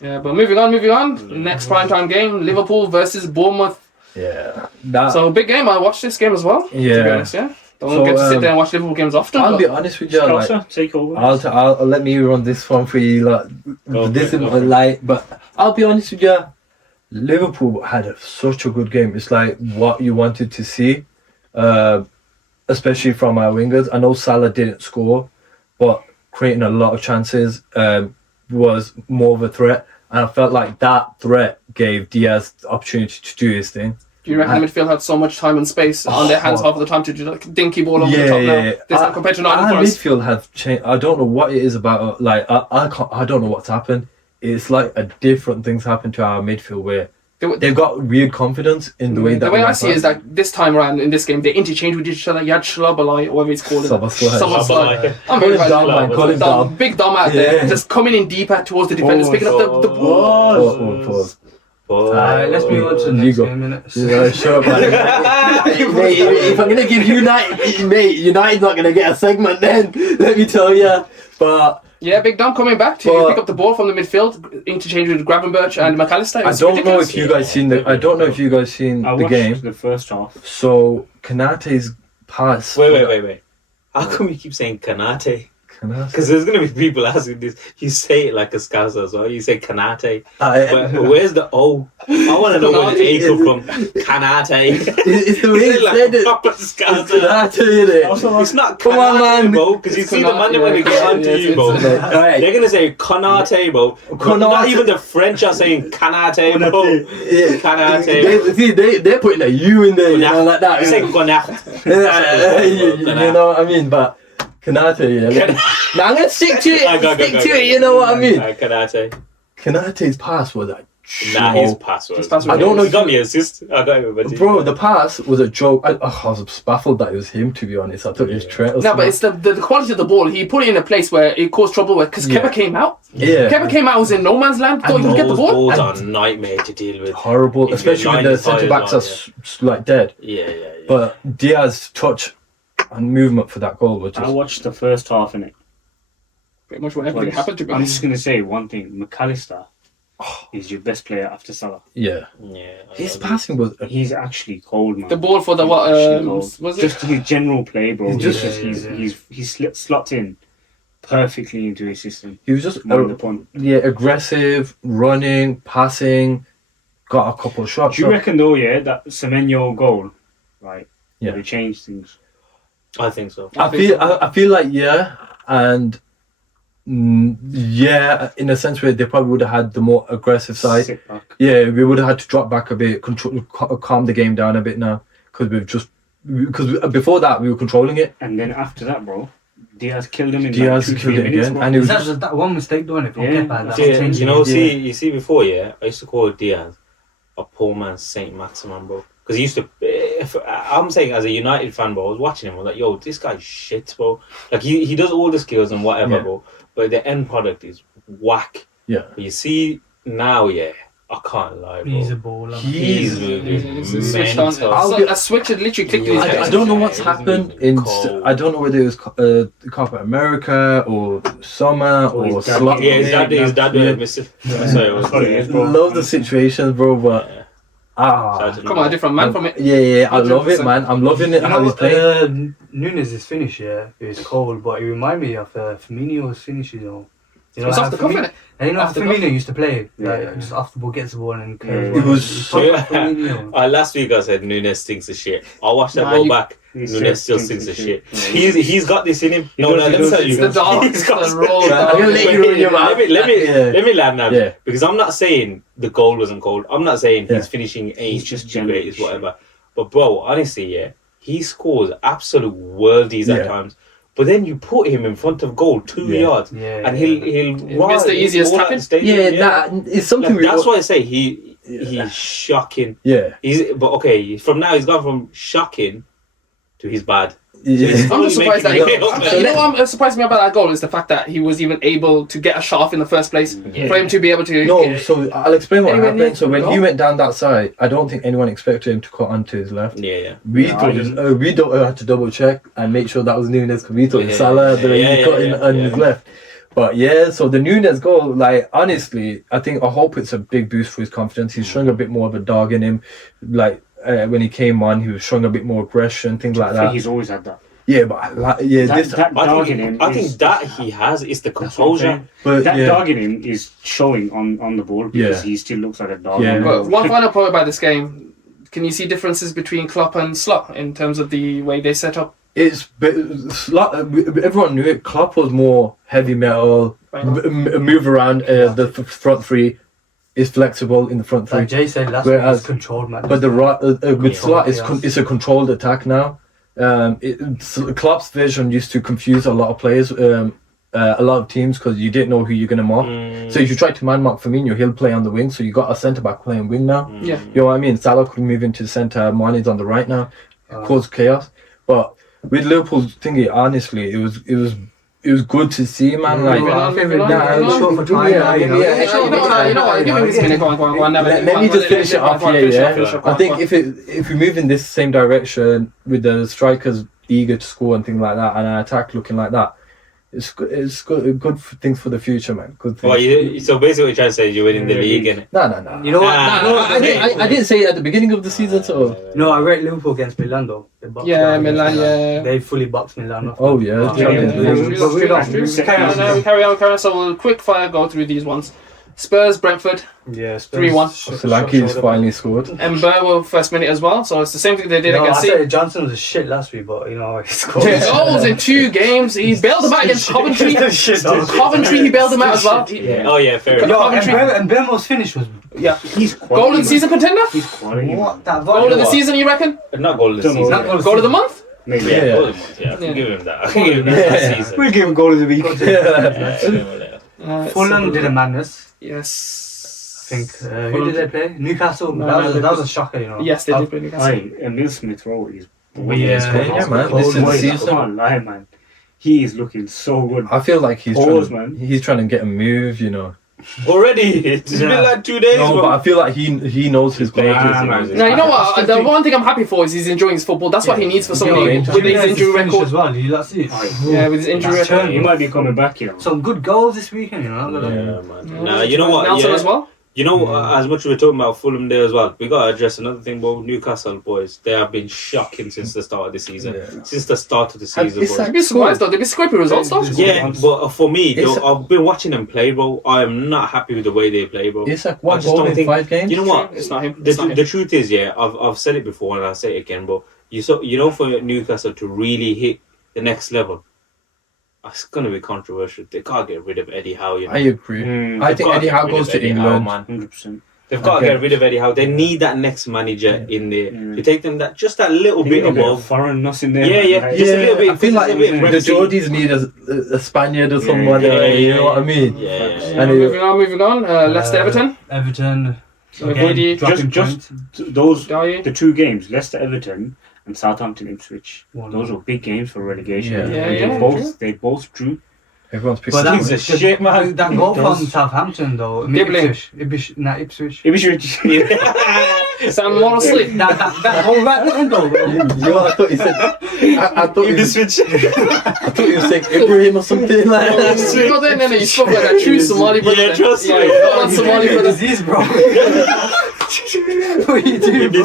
Yeah, but moving on. Next primetime game, Liverpool versus Bournemouth. yeah, that. So big game. I watched this game as well. To be Yeah. honest, yeah. Don't So, get to sit there and watch Liverpool games often. I'll but be honest with you, like, Scousser, take over. I'll let me run this one for you. Like, this is go for it. like, but I'll be honest with you. Liverpool had such a good game. It's like what you wanted to see, especially from our wingers. I know Salah didn't score, but creating a lot of chances was more of a threat. And I felt like that threat gave Diaz the opportunity to do his thing. Do you reckon the midfield had so much time and space on their hands half of the time to do like dinky ball over the top now? This time compared to Nottingham Our Forest. midfield have changed. I don't know what it is about. Like I don't know what's happened. It's like a different things happen to our midfield where they've got weird confidence in the way that. The way I see it is that this time around in this game they interchange with each other. You had Schlobberlei, or whatever it's called. Szoboszlai. I'm Call very him bad. Dom, man. Call him Dom. Big Dom out there, Yeah. just coming in deeper towards the defenders, picking up the ball. Pause. Alright, let's move on to the You next go. game, innit? Yeah, sure, man. Mate, if I'm gonna give United, mate, United's not gonna get a segment then. Let me tell you. But Yeah, Big Dom coming back to But- pick up the ball from the midfield, interchange with Gravenberch and McAllister. I don't know if you guys seen the. I don't know if you guys seen I the watched game. the first half. So Kanate's pass. Wait. How come you keep saying Kanate? Kanate. Because there's going to be people asking this. You say it like a Scouser as well. You say Kanate. I- But where's the O? I want to know where the A come from. Kanate. It's the way Is he it like said a it. proper It's Scouser? Kanate, innit? It's not Come on, Kanate, man. bro. Because you see the man Kanate, when they get yeah, onto yeah, you, bro. it's- Alright. They're going to say Kanate, bro. Kanate. Not even the French are saying Kanate, bro. Yeah. Kanate. They're putting a U in there, you know, like that. You say Gonat. You know what I mean? But Kanate, yeah. Now I'm gonna stick to it. Stick to it. You know what I mean? Kanate. Kanate's pass was like, Nah, his pass was. His pass was- I don't know He if got you- me assist. I got him, but bro. The pass was a joke. I was baffled that it was him. To be honest, I thought it was Trent. No, but it's the quality of the ball. He put it in a place where it caused trouble because Yeah. Kepa came out. yeah. Kepa came out, was in no man's land, thought he could get the those ball. balls are a nightmare to deal with. Horrible, If you're especially when the 95 centre backs are as like dead. Yeah. But Diaz's touch and movement for that goal was I just. watched the first half in it. Pretty much what everything happened to be I'm just honest. going to say one thing. McAllister is your best player after Salah. Yeah. His passing was. He's actually cold, man. The ball for the what? Actually cold. Was it? Just his general play, bro. He's just- He's slots in perfectly into his system. He was just. Mind the pun. Yeah, aggressive, running, passing, got a couple of shots. Do you reckon though, that Semenyo goal, right? Yeah. They changed things. I think so. I feel like yeah, and yeah, in a sense where they probably would have had the more aggressive side. Sit back. Yeah, we would have had to drop back a bit, calm the game down a bit now because before that we were controlling it. And then after that, bro, Diaz killed him in Diaz like 2-3 killed it minutes. again, bro. and it was That's just that one mistake doing it from Yeah. Kepa. That's See, changing you know, it. you see before, I used to call Diaz a poor man's Saint Maximin, bro. Because he used to. I'm saying as a United fan, bro, I was watching him. I was like, yo, this guy's shit, bro. Like he does all the skills and whatever, bro. But the end product is whack. Yeah. But you see now, I can't lie, bro. He's a baller. He's He's switched on. mental. A switch had literally clicked in his I head. don't know what's happened in. Cold. I don't know whether it was Copa America or summer or his dad- slot. Yeah, his dad Yeah. missed it. Sorry, it was Loads of situations, bro. But Come on, a different man from it. Yeah, I love it, man. I'm loving it You how know, he's playing. Nunes' finish, it was cold, but it reminded me of Firmino's finish, you know. You know, It's how off the cuff, Firmino- innit? And you know how Off the Firmino used to play? Like, Yeah. just off the ball, gets the ball and Yeah. It was He's so- proper Firmino. Last week I said Nunes stinks of shit. I'll watch that Nah, ball you- back. He Nunes still stinks stinks of of shit. shit. He's got this in him. He No, does, he let me does. tell It's you. the dark. He's It's got- the raw I'm dark. gonna let you ruin your mouth. Let me land that. Yeah. Because I'm not saying the goal wasn't cold. I'm not saying Yeah. his finishing ain't He's just just great, generous. whatever. But bro, honestly, he scores absolute worldies Yeah. at times. But then you put him in front of goal 2 Yeah. yards, Yeah. and he'll missed the easiest ball out tapping. the stadium, It's something Like, that's why I say he's shocking. Yeah, But okay, from now he's gone from shocking to he's bad. yeah. I'm just surprised that Making it up. you know what surprised me about that goal is the fact that he was even able to get a shot off in the first place. Yeah. For him to be able to No, so I'll explain what Anyway, happened. So when go. he went down that side, I don't think anyone expected him to cut onto his left. Yeah. We Yeah, thought I didn't. had to double check and make sure that was Nunes because we thought Yeah, Salah, but yeah, he cut in yeah, on yeah. his left. But so the Nunes goal, like honestly, I hope it's a big boost for his confidence. He's showing a bit more of a dog in him. Like when he came on, he was showing a bit more aggression, things like I think that. he's always had that. Yeah, but That dog in him. I think that he has is the That's what I'm composure. saying. but That yeah, dog in him is showing on the ball because Yeah. he still looks like a dog. Yeah. But one final point about this game: can you see differences between Klopp and Slot in terms of the way they set up? everyone knew it. Klopp was more heavy metal, Right. move around. The front three is flexible in the front three. Like Jay said last week, Whereas- it's controlled, man. But with Slot, chaos. it's a controlled attack now. Klopp's vision used to confuse a lot of players, a lot of teams, because you didn't know who you're going to mark. So if you try to man mark Firmino, he'll play on the wing. So you got a centre back playing wing now. Yeah. You know what I mean? Salah could move into centre. Mane's on the right now. Cause chaos. But with Liverpool's thingy, honestly, it was good to see, man. Like, short for time. You know what? Give me this minute. Go on. let me just finish it off here. I think if we move in this same direction with the strikers eager to score and things like that, and an attack looking like that, it's good things for the future, man. Good things. Well, so basically, what you're trying to say is you're winning the league, and No. You know what? I didn't say it at the beginning of the season, so. No, I rate Liverpool against Milan though. They boxed Yeah, down Milan, against yeah. They fully boxed Milan up. Oh yeah, Yeah, Champions yeah, League. yeah. We carry on. So we'll quick fire go through these ones. Spurs, Brentford, Yeah, 3-1. Solanke's finally scored. and Burwell first minute as well. So it's the same thing they did No, I against said City. Johnson was a shit last week, but you know he scored. Goals in 2 games. He bailed them out against Coventry. Coventry, he bailed them out as well. yeah. Oh yeah, fair Yo, enough. Coventry. And Benmo's finish was Yeah. He's quality. Goal of the season contender? He's quality. what that Goal of the what? season, you reckon? Not goal of the Don't know. season. Not goal of Goal of the month? Maybe. Yeah, Yeah. goal of the month. Yeah, I can Yeah. give him that. I can give him that this season. We'll give him goal of the week. Yeah, give him that. Fulham did a madness. Yes. I think. Who did they play? Newcastle. No, that was a shocker, you know. Yes, they did play Newcastle. Aye, Emil Smith Rowe is Yeah, man. This is the I season. can't lie, man. He is looking so good. I feel like Pause, man. he's trying to get a move, you know. Already, it's been like 2 days, No, bro. but I feel like he knows his Nah, players. man. Now, you know what? The one thing I'm happy for is he's enjoying his football. That's what he needs for somebody with his injury record. as well. Did you not see it? Yeah, with his injury That's record. He might be coming back, you know. Some good goals this weekend, you know. Yeah, man. Nah, you know what? Nelson Yeah. as well. You know, as much as we're talking about Fulham there as well, we got to address another thing, bro. Newcastle boys, they have been shocking since the start of the season. Yeah. Since the start of the season, It's boys. like- They'd be surprised though. They'd be scraping results though. Yeah, but for me, It's though, I've been watching them play, bro. I am not happy with the way they play, bro. It's like I one just goal don't in think- 5 games. You know what? It's not him. It's not him. The truth is, yeah, I've said it before and I'll say it again, bro. You know, for Newcastle to really hit the next level, it's gonna be controversial. They can't get rid of Eddie Howe, you know. I agree. I think They've Eddie gotta Howe get rid goes of to Eddie Howe, England. man. 100%. They've got to get rid of Eddie Howe. They need that next manager in there to take them that little bit above. Foreignness in there. Yeah. Just a little bit. I feel like the Geordies need a Spaniard or someone. You know what I mean? Yeah. Moving on. Leicester, Everton. Everton. Okay. Just those the two games, Leicester, Everton, and Southampton, Ipswich. Those were big games for relegation. They both drew. Everyone's picking But up. that's shit, man. That goal from Southampton, though. Ipswich. Ipswich. Sam Morrissey. That whole right there, though. Yo, I thought you said. I thought you were saying Ibrahim or something like that. No, you spoke like a true Somali brother. Yeah, trust me. Not Somali brother. Disease, bro. What are you doing, bro?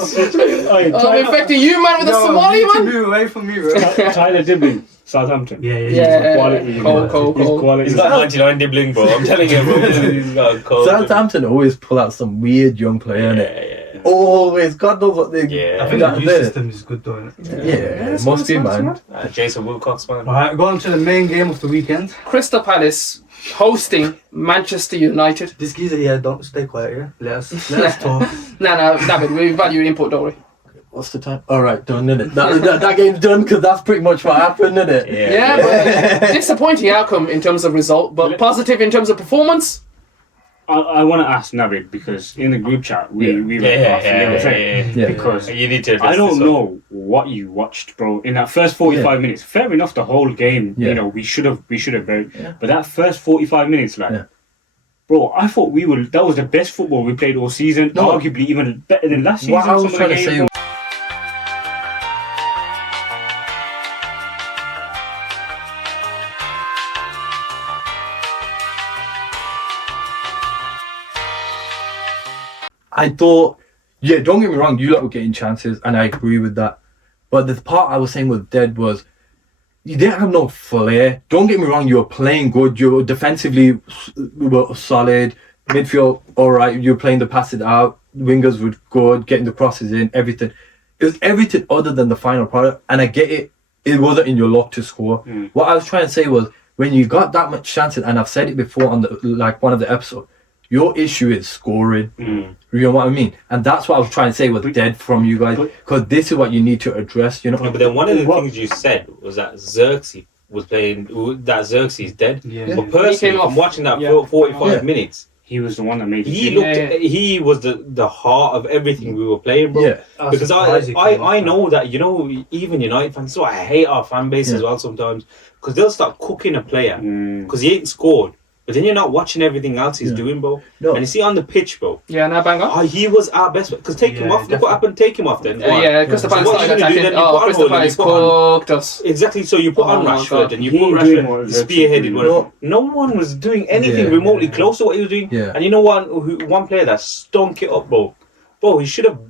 I'm infecting you, man, with a Somali, man. Move away from me, bro. Tyler Dibbling, Southampton. Yeah. Quality. Cold. He's quality. He's got 99 dribbling, bro. I'm telling you, bro. He's got a cold. Southampton always pull out some weird young player, innit? Always. God knows what they. I think the new system is good, though, innit? Yeah, must be, man. Jason Wilcox, man. Alright, go on to the main game of the weekend. Crystal Palace hosting Manchester United. This geezer here, don't stay quiet, yeah? Let us talk. No, David, we value your input, don't we? What's the time? Alright, done, innit? That game's done because that's pretty much what happened, innit? Yeah, but disappointing outcome in terms of result, but positive in terms of performance. I want to ask Navid because in the group chat we went off because you need to. I don't know what you watched, bro. In that first 45 minutes, fair enough, the whole game, you know, we should have but that first 45 minutes, like, bro, I thought that was the best football we played all season, arguably even better than last season. What I was trying to say. I thought, don't get me wrong, you lot were getting chances, and I agree with that. But the part I was saying was dead was, you didn't have no flair. Don't get me wrong, you were playing good, you were defensively were solid, midfield, alright, you were playing the passes out, wingers were good, getting the crosses in, everything. It was everything other than the final product, and I get it, it wasn't in your luck to score. What I was trying to say was, when you got that much chances, and I've said it before on one of the episodes, your issue is scoring. You know what I mean? And that's what I was trying to say was dead from you guys. Because this is what you need to address, you know? But then one of the things you said was that Xerxes was playing, that Xerxes is dead. But personally, from watching that 45 minutes, he was the one that made it. He was the heart of everything we were playing, bro. Because I know that, you know, even United fans, so I hate our fan base as well sometimes. Because they'll start cooking a player because he ain't scored. But then you're not watching everything else he's doing, bro. No. And you see on the pitch, bro. Yeah, now bang on. He was our best. Because take him off. Look what happened. Take him off then. Crystal Palace started attacking. Crystal Palace cooked us. Exactly. So you put on Rashford and you put Rashford spearheaded. No one was doing anything remotely close to what he was doing. And you know one player that stunk it up, bro. Bro, he should have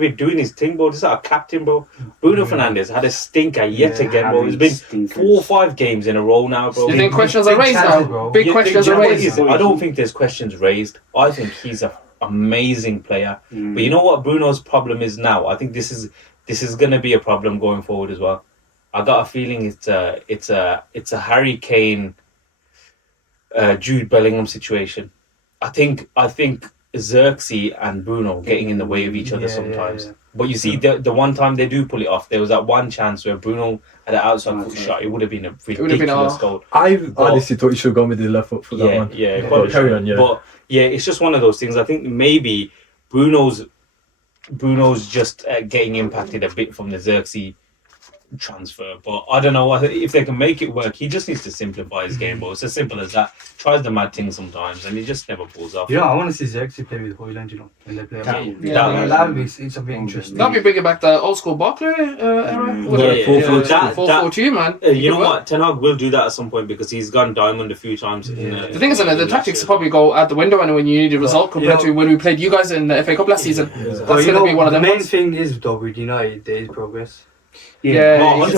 been doing his thing, bro. This is our captain, bro. Bruno Fernandes had a stinker yet again, bro. It's been 4 or 5 games in a row now, bro. You think questions are raised now? Big questions are raised. I don't think there's questions raised. I think he's an amazing player. But you know what Bruno's problem is now? I think this is going to be a problem going forward as well. I got a feeling it's a Harry Kane, Jude Bellingham situation. I think Xerxes and Bruno getting in the way of each other sometimes. But you see, the one time they do pull it off, there was that one chance where Bruno had an outside foot shot. It would have been a ridiculous goal. I honestly thought you should have gone with the left foot for that one. But carry on, But it's just one of those things. I think maybe Bruno's just getting impacted a bit from the Xerxes transfer, but I don't know if they can make it work. He just needs to simplify his game, but it's as simple as that. Tries the mad thing sometimes and he just never pulls off. Yeah, I want to see Xerxes play with Haaland, you know, when they play. It's a bit interesting. That'll be bringing back the old school Barkley era. 4-4-2, man. You know what? Ten Hag will do that at some point because he's gone diamond a few times. The thing is, the tactics probably go out the window and when you need a result compared to when we played you guys in the FA Cup last season. That's going to be one of them. The main thing is, though, with United, there is progress. No one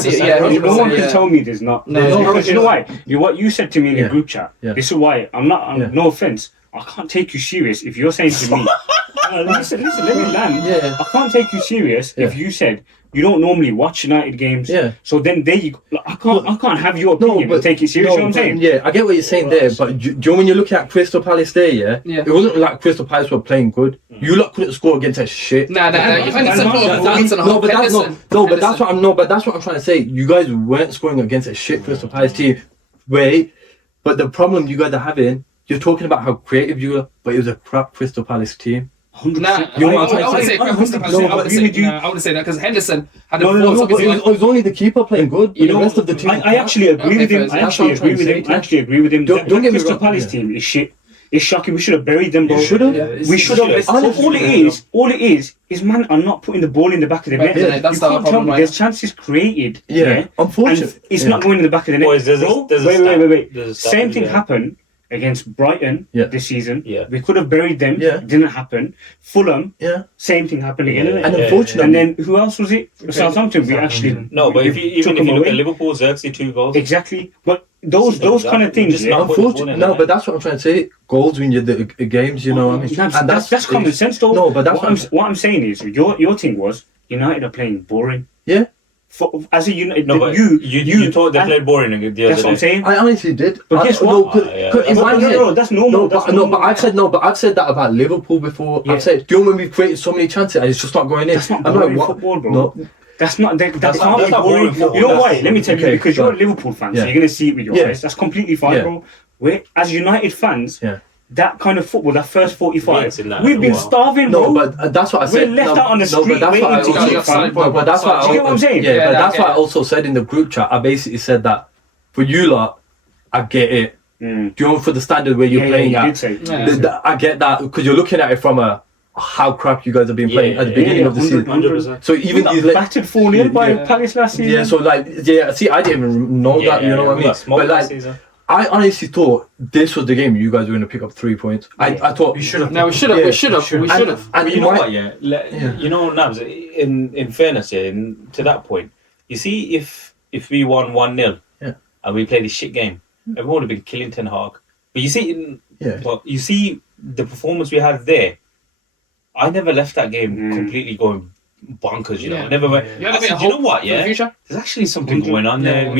can tell me there's not. Because you know why? What you said to me in the group chat. This is why I'm no offense. I can't take you serious if you're saying to me Listen, let me land. Yeah. I can't take you serious if you said you don't normally watch United games. Yeah. So then there you go. Like, I can't have your opinion and take it serious. You know what I'm saying? Yeah, I get what you're saying there, but do you know when you're looking at Crystal Palace there, it wasn't like Crystal Palace were playing good. You lot couldn't score against that shit. Nah. But that's what I'm trying to say. You guys weren't scoring against a shit Crystal Palace team. But the problem you guys are having, you're talking about how creative you were, but it was a crap Crystal Palace team. 100%. I wouldn't say crap Crystal Palace. I wouldn't say that because Henderson had a it was only the keeper playing good. The rest of the team. I actually agree with him. I actually agree with him. Don't get me Crystal wrong. Palace team is shit. It's shocking. We should have buried them, bro. You should have. We should have. All it is man are not putting the ball in the back of the net. Yeah, that's you can't the tell me problem, there's chances created. Unfortunately. And it's not going in the back of the net. Boys, there's Wait. Same thing happened against Brighton this season. Yeah. We could have buried them. Yeah. Didn't happen. Fulham. Yeah. Same thing happened again. And unfortunately. And then who else was it? Southampton. We actually. No, but if you look at Liverpool, Xerxes 2 goals. Exactly. But those kind of things. Unfortunately, no, but that's what I'm trying to say. Goals win you the games, you know what I mean? And that's common sense, though. No, but that's what I'm saying is your thing was United are playing boring. Yeah. As a United, No, but you thought they played boring the other day. That's what I'm saying. I honestly did. But guess what? No, that's normal. But I've said that about Liverpool before. Yeah. I've said, do you know when we've created so many chances and it's just not going in? That's not I'm boring like, what? football, bro. No. That's not not boring. boring football. You know why? Let me tell you, Okay, because you're a right. Liverpool fan, so Yeah. you're gonna see it with your Yeah. eyes. That's completely fine, Yeah. bro. As United fans, Yeah. that kind of football, that first 45, in that we've been as well. starving, bro. No, but that's what I said. We're left out on the street but that's what I waiting to also- keep fun. but that's what Do you get what I'm saying? Yeah, but that's I what I get it. also said in the group chat. I basically said that for you lot, I get it. Do you know for the standard where you're playing you at? did say. I get that because you're looking at it from a how crap you guys have been playing at the beginning of the season. 100%. So even We these got battered 4-0 by Yeah. Palace last season. yeah, so like see, I didn't even know that. You know what I mean? But like, I honestly thought this was the game you guys were going to pick up 3 points. I thought You should have. No, we should have. We should have. And But you know might- what, you know, Nabs, in fairness, to that point, you see, if we won 1-0 and we played a shit game, everyone would have been killing Ten Hag. But you see, you see the performance we had there. I never left that game completely going bonkers, you know. Yeah. I never went. You I said, you know what, for the future? there's actually something going on there. Yeah,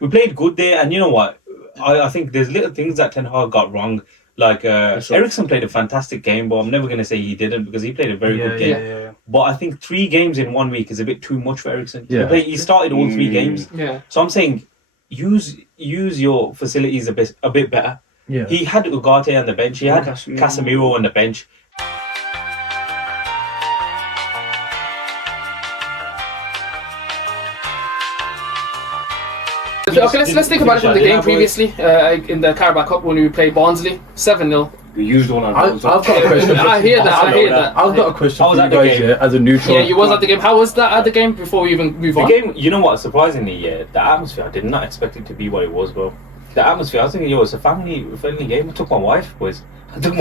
We played good there, and you know what? I think there's little things that Ten Hag got wrong. Like Eriksen played a fantastic game, but I'm never going to say he didn't because he played a very good game. Yeah. But I think 3 games in 1 week is a bit too much for Eriksen. Yeah. He started all 3 games, Yeah. so I'm saying use your facilities a bit better. Yeah. He had Ugarte on the bench. He had Casemiro on the bench. Okay, let's think about it from the game previously in the Carabao Cup when we played Barnsley 7-0. We used all our I've goals. got a question. I hear that. I've got a question I was for you at the guys game. here as a neutral. Yeah, you was at the game. How was that at the game before we even move The on? game, you know what? Surprisingly, the atmosphere. I did not expect it to be what it was, bro. The atmosphere. I was thinking, it's a family-friendly game. I took my wife, boys. I didn't.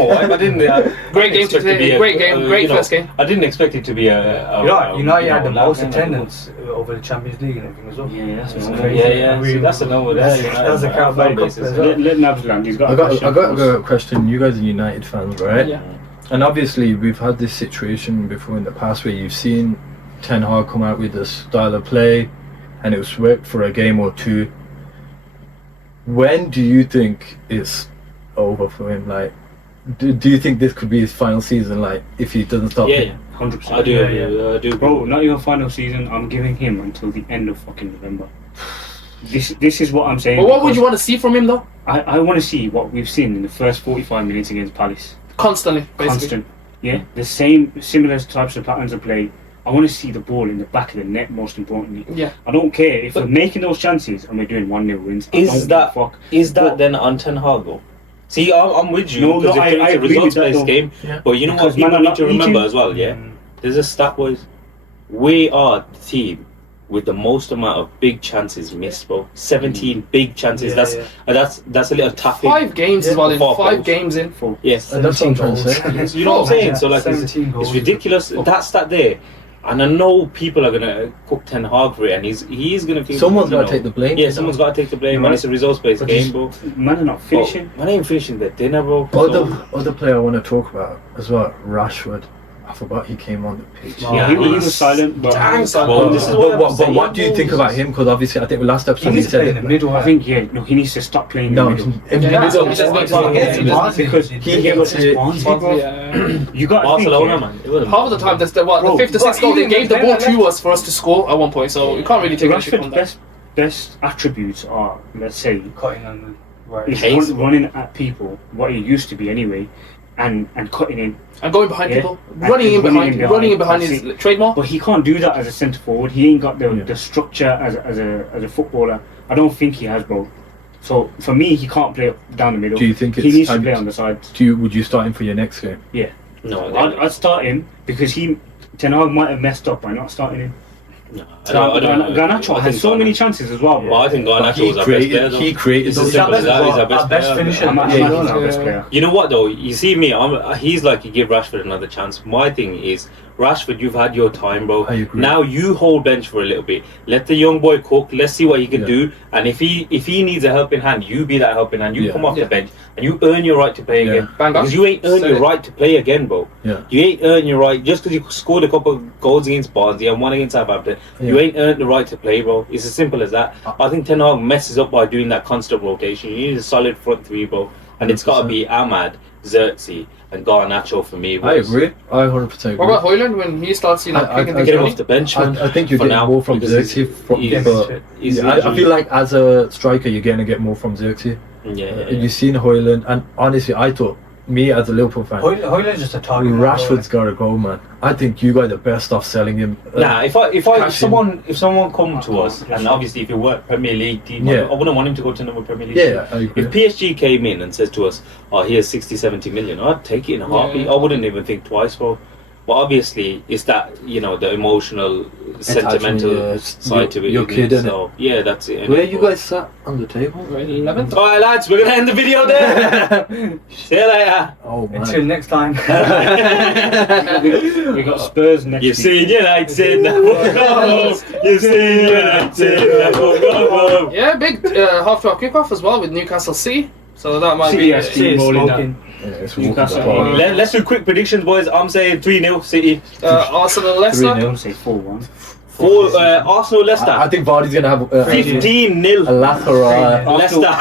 Great game expect it to today. be Great game. Great first game. I didn't expect it to be United had the loud most game. attendance over the Champions League and everything as well. Yeah, that's It's what crazy. Yeah. See, that's another there. That's a Carabao Cup as well. Let Nabs land. He's got I a question. got a question. You guys are United fans, right? Yeah. And obviously, we've had this situation before in the past where you've seen Ten Hag come out with a style of play, and it's worked for a game or two. When do you think it's over for him? Like, do you think this could be his final season? Like, if he doesn't stop it? 100%. I do. I do. Bro, not your final season. I'm giving him until the end of fucking November. This is what I'm saying. But what would you want to see from him though? I want to see what we've seen in the first 45 minutes against Palace. Constantly, basically. Constant. Yeah, the similar types of patterns of play. I want to see the ball in the back of the net. Most importantly, Yeah. I don't care if we're making those chances and we're doing 1-0 wins. Is that then on Ten Hag though? See, I'm with you. No, because I it's a agree with results-based that, game. Yeah. But you know Because what people man are need not to remember eating. as well, yeah? There's a stat, boys. We are the team with the most amount of big chances missed, bro. 17 big chances. That's a little tough. 5 games as well in 4 5 goals. games in. Yes. And that's what I'm trying to say. You know what I'm saying? So like, 17 it's goals. ridiculous. That stat there. And I know people are gonna cook Ten Hag for it, and he's gonna feel. Someone's got to take the blame. Yeah, someone's got to take the blame, and it's a results-based game, bro. Man are not finishing. Man ain't finishing their dinner, bro. Other player I want to talk about as well, Rashford. I forgot he came on the pitch. Yeah, he was silent, but what do you think about him? Because obviously, I think last episode He said in the middle. I think he needs to stop playing in the middle. Because he gave us his You got Barcelona, man. Half of the time, that's the 5th or 6th goal they gave the ball to us for us to score at one point. So you can't really take anything from that. Best attributes are, let's say, Cutting on the he's running at people, what he used to be anyway, and cutting in. And going behind people, running in behind his trademark. But he can't do that as a centre forward. He ain't got the structure as a footballer. I don't think he has, bro. So for me, he can't play down the middle. Do you think he needs to play on the sides? Would you start him for your next game? Yeah. No, I'd start him because Ten Hag might have messed up by not starting him. No, Garnacho has so many chances as well, bro. I think Garnacho was our best player. He created those. He's our best finisher. You know what though? You see me, he's like, you give Rashford another chance. My thing is, Rashford, you've had your time, bro. I agree. Now you hold bench for a little bit. Let the young boy cook. Let's see what he can do. And if he needs a helping hand, you be that helping hand. You come off the bench and you earn your right to play again. Because you ain't earned your right to play again, bro. Yeah. You ain't earned your right just because you scored a couple of goals against Barnsley and one against Southampton. You ain't earned the right to play, bro. It's as simple as that. I think Ten Hag messes up by doing that constant rotation. You need a solid front three, bro. And it's got to be Ahmad, Xerxes, and Garnacho for me. I agree. I 100% agree. What about Haaland when he starts, I get him off the bench, man. I think you're getting more from Xerxes. I feel like as a striker, you're going to get more from Xerxes. You've seen Haaland, and honestly, I thought, me as a Liverpool fan, Haaland's just a target. Rashford's got to go, man. I think you guys are best off selling him. If someone come to us, and obviously if you work Premier League team, I wouldn't want him to go to another Premier League team. I agree. If PSG came in and says to us, "Oh, here's 60-70 million," I'd take it in a heartbeat. I wouldn't even think twice, bro. But obviously, it's that, the emotional, sentimental side to it. You're kidding. So yeah, that's it. Where you guys sat on the table? 11th. Alright, lads, we're gonna end the video there. See you later. Oh man. Until next time. We got Spurs next You've seen United now. You've seen United now. Yeah, big half-time kickoff as well with Newcastle C. So that might be smoking. Newcastle. Let's do quick predictions, boys. I'm saying 3-0 City. Arsenal Leicester. 3-0. Say 4-1. Arsenal Leicester. I think Vardy's gonna have 15-0. Leicester.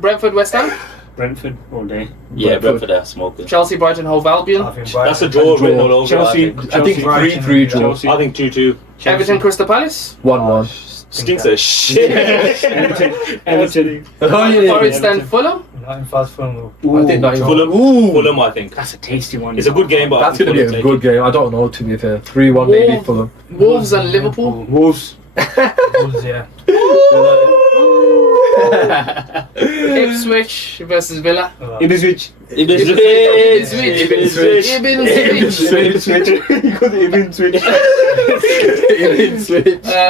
Brentford West Ham. Brentford all day. Yeah, Brentford are smoking. Chelsea Brighton Hove Albion. That's a draw written all over. Chelsea. I think 3-3 draw. I think 2-2. Everton Crystal Palace. 1-1. Stinks of shit. Everton. Forest and Fulham. Fulham, I think. That's a tasty one. It's a good game, but that's going to be a good game. I don't know, to be fair. 3-1 maybe Fulham. Wolves and Liverpool. Wolves. Yeah. Ipswich versus Villa. Ipswich.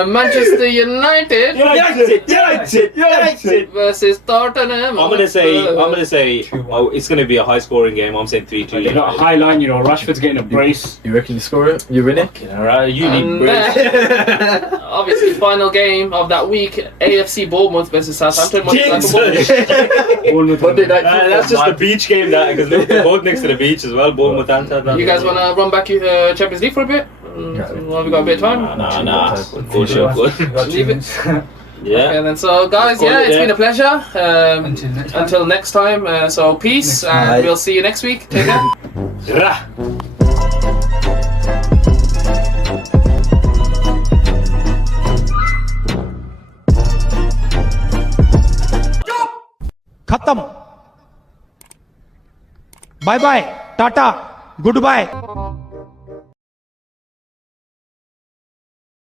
Manchester United versus Tottenham. I'm gonna say it's gonna be a high scoring game. I'm saying 3-2. They got a high line, Rashford's getting a brace. You reckon you score it? You win it? Alright, you need brace. Obviously, final game of that week, AFC Bournemouth versus Southampton. That's just the beach game, that, because they're both next to the beach as well. Bournemouth and Southampton. You guys want to run back Champions League for a bit? Well, we got a bit of time. Nah. Good. Leave it. Yeah. Okay, then. So, guys, it's been a pleasure. Until next time. So, peace, and we'll see you next week. Take care. खत्म bye bye tata good bye